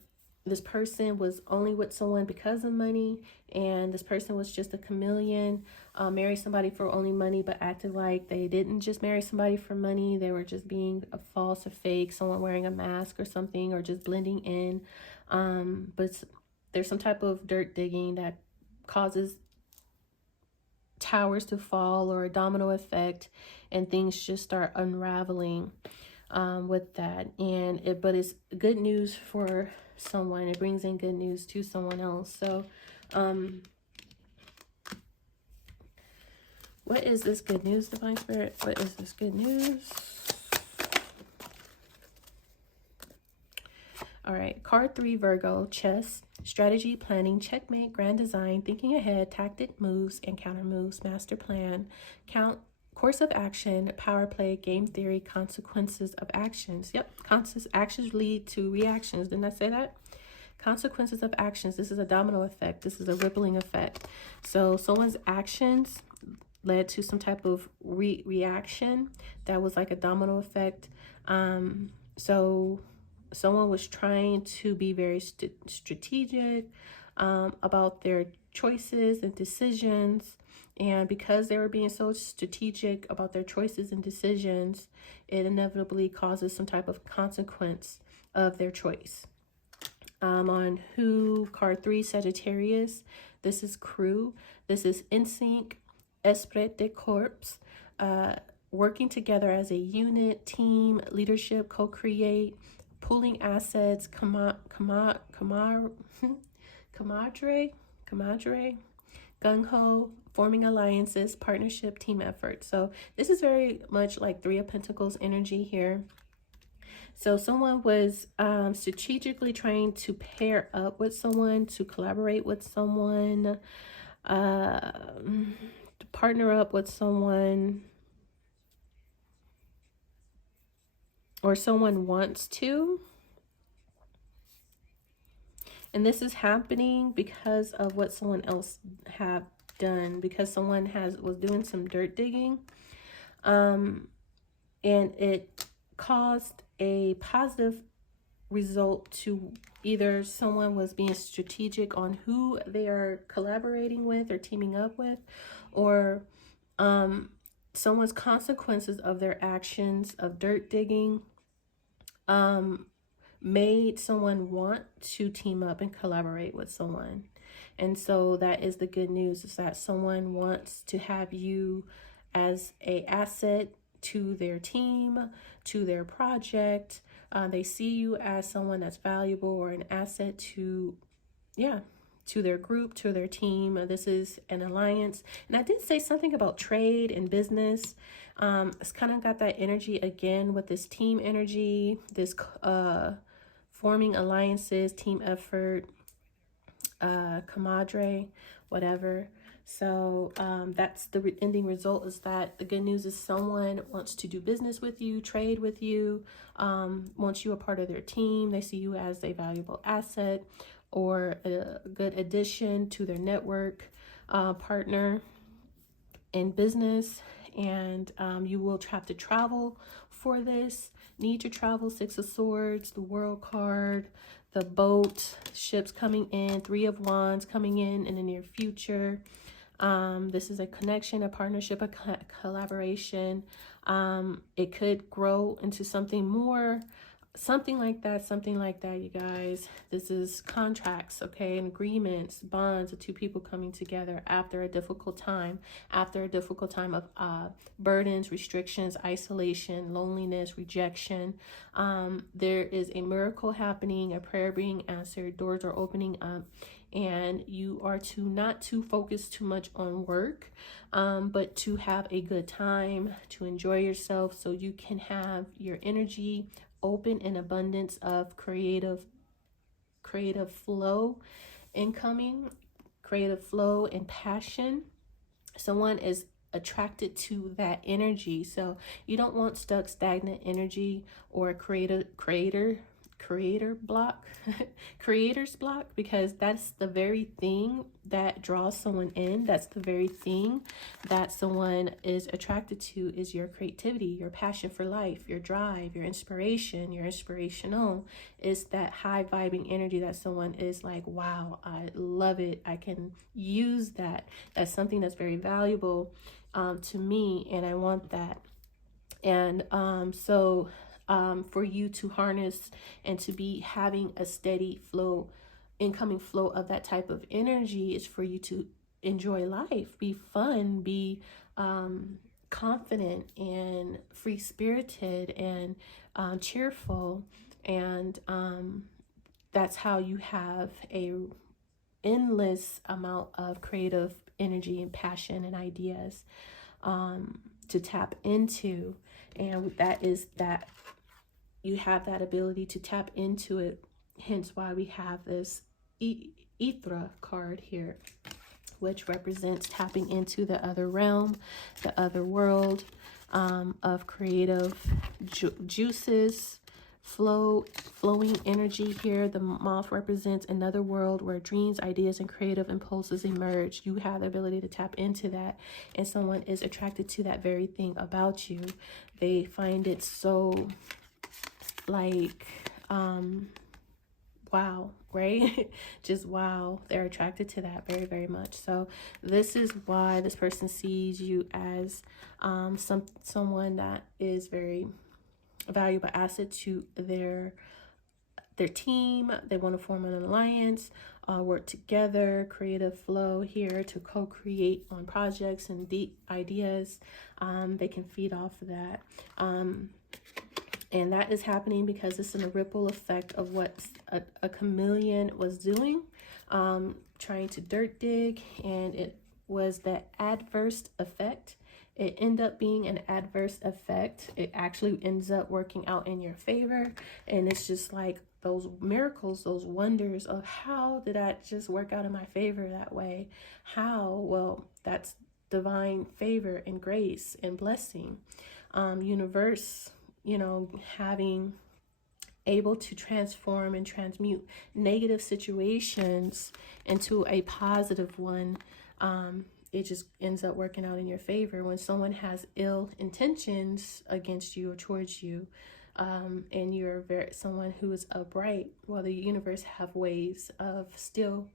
this person was only with someone because of money, and this person was just a chameleon, married somebody for only money, but acted like they didn't just marry somebody for money. They were just being a false or fake, someone wearing a mask or something, or just blending in. But there's some type of dirt digging that causes towers to fall or a domino effect, and things just start unraveling with that. And but it's good news for someone. It brings in good news to someone else. So what is this good news, Divine Spirit? What is this good news? All right, card 3, Virgo, chess, strategy, planning, checkmate, grand design, thinking ahead, tactic moves and counter moves, master plan, course of action, power play, game theory, consequences of actions. Yep, actions lead to reactions. Didn't I say that? Consequences of actions. This is a domino effect. This is a rippling effect. So someone's actions led to some type of reaction that was like a domino effect. So someone was trying to be very strategic about their choices and decisions. And because they were being so strategic about their choices and decisions, it inevitably causes some type of consequence of their choice. On who, card 3, Sagittarius. This is crew. This is instinct, esprit de corps. Working together as a unit, team, leadership, co-create, pooling assets, camaraderie, gung-ho, forming alliances, partnership, team effort. So this is very much like 3 of Pentacles energy here. So someone was strategically trying to pair up with someone, to collaborate with someone, to partner up with someone, or someone wants to. And this is happening because of what someone else have done, because someone was doing some dirt digging, and it caused a positive result to either someone was being strategic on who they are collaborating with or teaming up with, or someone's consequences of their actions of dirt digging made someone want to team up and collaborate with someone. And so that is the good news, is that someone wants to have you as an asset to their team, to their project. They see you as someone that's valuable or an asset to, to their group, to their team. This is an alliance. And I did say something about trade and business. It's kind of got that energy again with this team energy, this forming alliances, team effort, camaraderie, whatever. So that's the ending result, is that the good news is someone wants to do business with you, trade with you, wants you a part of their team. They see you as a valuable asset or a good addition to their network, partner in business. And you will have to travel for this. Need to travel. 6 of Swords, the World card, the boat, ships coming in, 3 of Wands coming in the near future. This is a connection, a partnership, a collaboration. It could grow into something more, something like that, you guys. This is contracts, okay, and agreements, bonds of 2 people coming together after a difficult time, of burdens, restrictions, isolation, loneliness, rejection. There is a miracle happening, a prayer being answered, doors are opening up, and you are not to focus too much on work, but to have a good time, to enjoy yourself, so you can have your energy open in abundance of creative flow incoming, creative flow and passion. Someone is attracted to that energy, so you don't want stuck, stagnant energy or creator block creator's block, because that's the very thing that draws someone in. That's the very thing that someone is attracted to, is your creativity, your passion for life, your drive, your inspiration, your inspirational. Is that high vibing energy that someone is like, wow, I love it, I can use that, that's something that's very valuable to me, and I want that. And for you to harness and to be having a steady flow, incoming flow of that type of energy, is for you to enjoy life, be fun, be confident and free-spirited and cheerful. And that's how you have a endless amount of creative energy and passion and ideas to tap into. And that is that you have that ability to tap into it, hence why we have this Ithra card here, which represents tapping into the other realm, the other world of creative juices, flowing energy here. The moth represents another world where dreams, ideas, and creative impulses emerge. You have the ability to tap into that, and someone is attracted to that very thing about you. They find it so like wow, right? Just wow. They're attracted to that very, very much. So this is why this person sees you as someone that is very valuable asset to their team. They want to form an alliance, work together, creative flow here to co-create on projects and deep ideas. They can feed off of that. And that is happening because it's in a ripple effect of what a chameleon was doing, trying to dirt dig, and it was that adverse effect. It ended up being an adverse effect. It actually ends up working out in your favor. And it's just like those miracles, those wonders of how did that just work out in my favor that way? How? Well, that's divine favor and grace and blessing. Universe, you know, having able to transform and transmute negative situations into a positive one. It just ends up working out in your favor when someone has ill intentions against you or towards you, and you're someone who is upright. Well, the universe have ways of still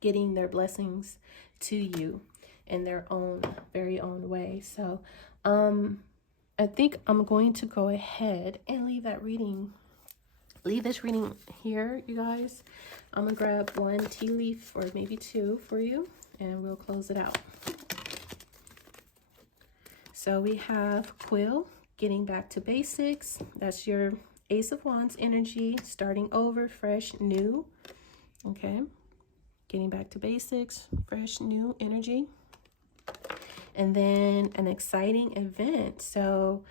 getting their blessings to you in their own very own way. So I think I'm going to go ahead and leave this reading here, you guys. I'm gonna grab one tea leaf or maybe two for you, and we'll close it out. So we have Quill, getting back to basics. That's your Ace of Wands energy, starting over, fresh, new. Okay, getting back to basics, fresh, new energy. And then an exciting event. So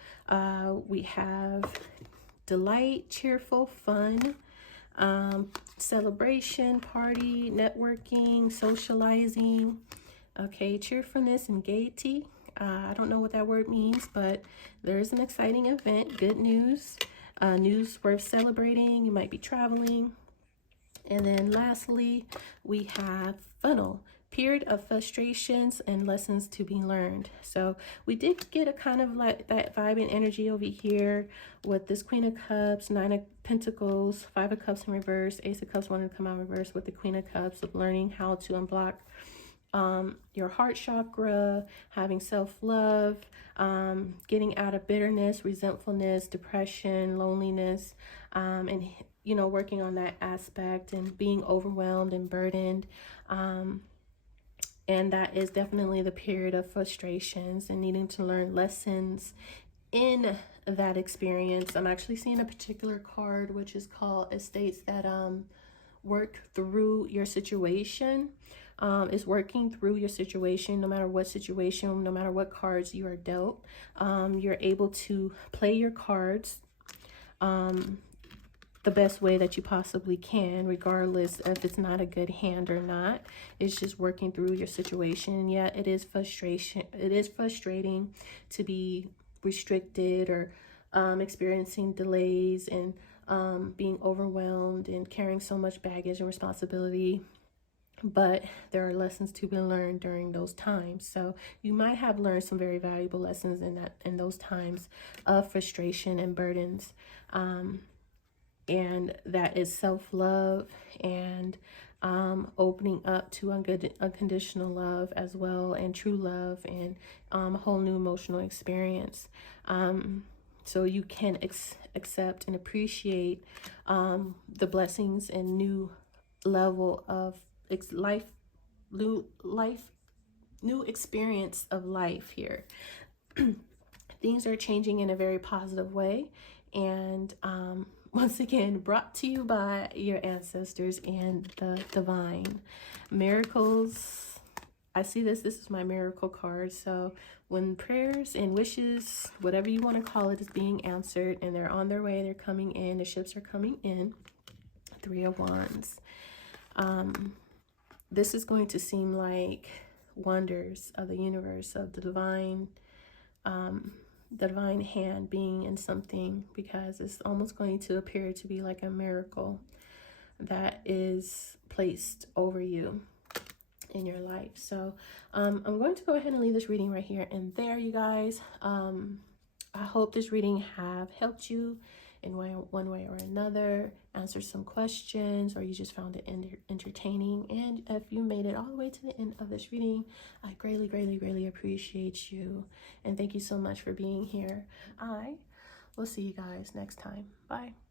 we have delight, cheerful, fun, celebration, party, networking, socializing. Okay, cheerfulness and gaiety. I don't know what that word means, but there's an exciting event, good news, news worth celebrating. You might be traveling. And then lastly, we have funnel, period of frustrations and lessons to be learned. So we did get a kind of like that vibe and energy over here with this Queen of Cups, Nine of Pentacles, Five of Cups in reverse, Ace of Cups wanting to come out in reverse with the Queen of Cups, of learning how to unblock your heart chakra, having self-love, getting out of bitterness, resentfulness, depression, loneliness, and you know, working on that aspect and being overwhelmed and burdened. And that is definitely the period of frustrations and needing to learn lessons in that experience. I'm actually seeing a particular card which is called, it states that work through your situation. Is working through your situation, no matter what situation, no matter what cards you are dealt. You're able to play your cards the best way that you possibly can, regardless if it's not a good hand or not. It's just working through your situation. Yeah, it is frustration. It is frustrating to be restricted or experiencing delays and being overwhelmed and carrying so much baggage and responsibility. But there are lessons to be learned during those times. So you might have learned some very valuable lessons in those times of frustration and burdens. And that is self-love and opening up to unconditional love as well, and true love, and a whole new emotional experience. So you can accept and appreciate the blessings and new level of life new experience of life here. Things are changing in a very positive way, and once again, brought to you by your ancestors and the divine. Miracles. I see this is my miracle card. So when prayers and wishes, whatever you want to call it, is being answered and they're on their way, they're coming in, the ships are coming in. 3 of Wands. This is going to seem like wonders of the universe, of the divine hand being in something, because it's almost going to appear to be like a miracle that is placed over you in your life. So I'm going to go ahead and leave this reading right here and there, you guys. I hope this reading have helped you in one way or another, answer some questions, or you just found it entertaining. And if you made it all the way to the end of this reading, I greatly appreciate you, and thank you so much for being here. I will see you guys next time. Bye.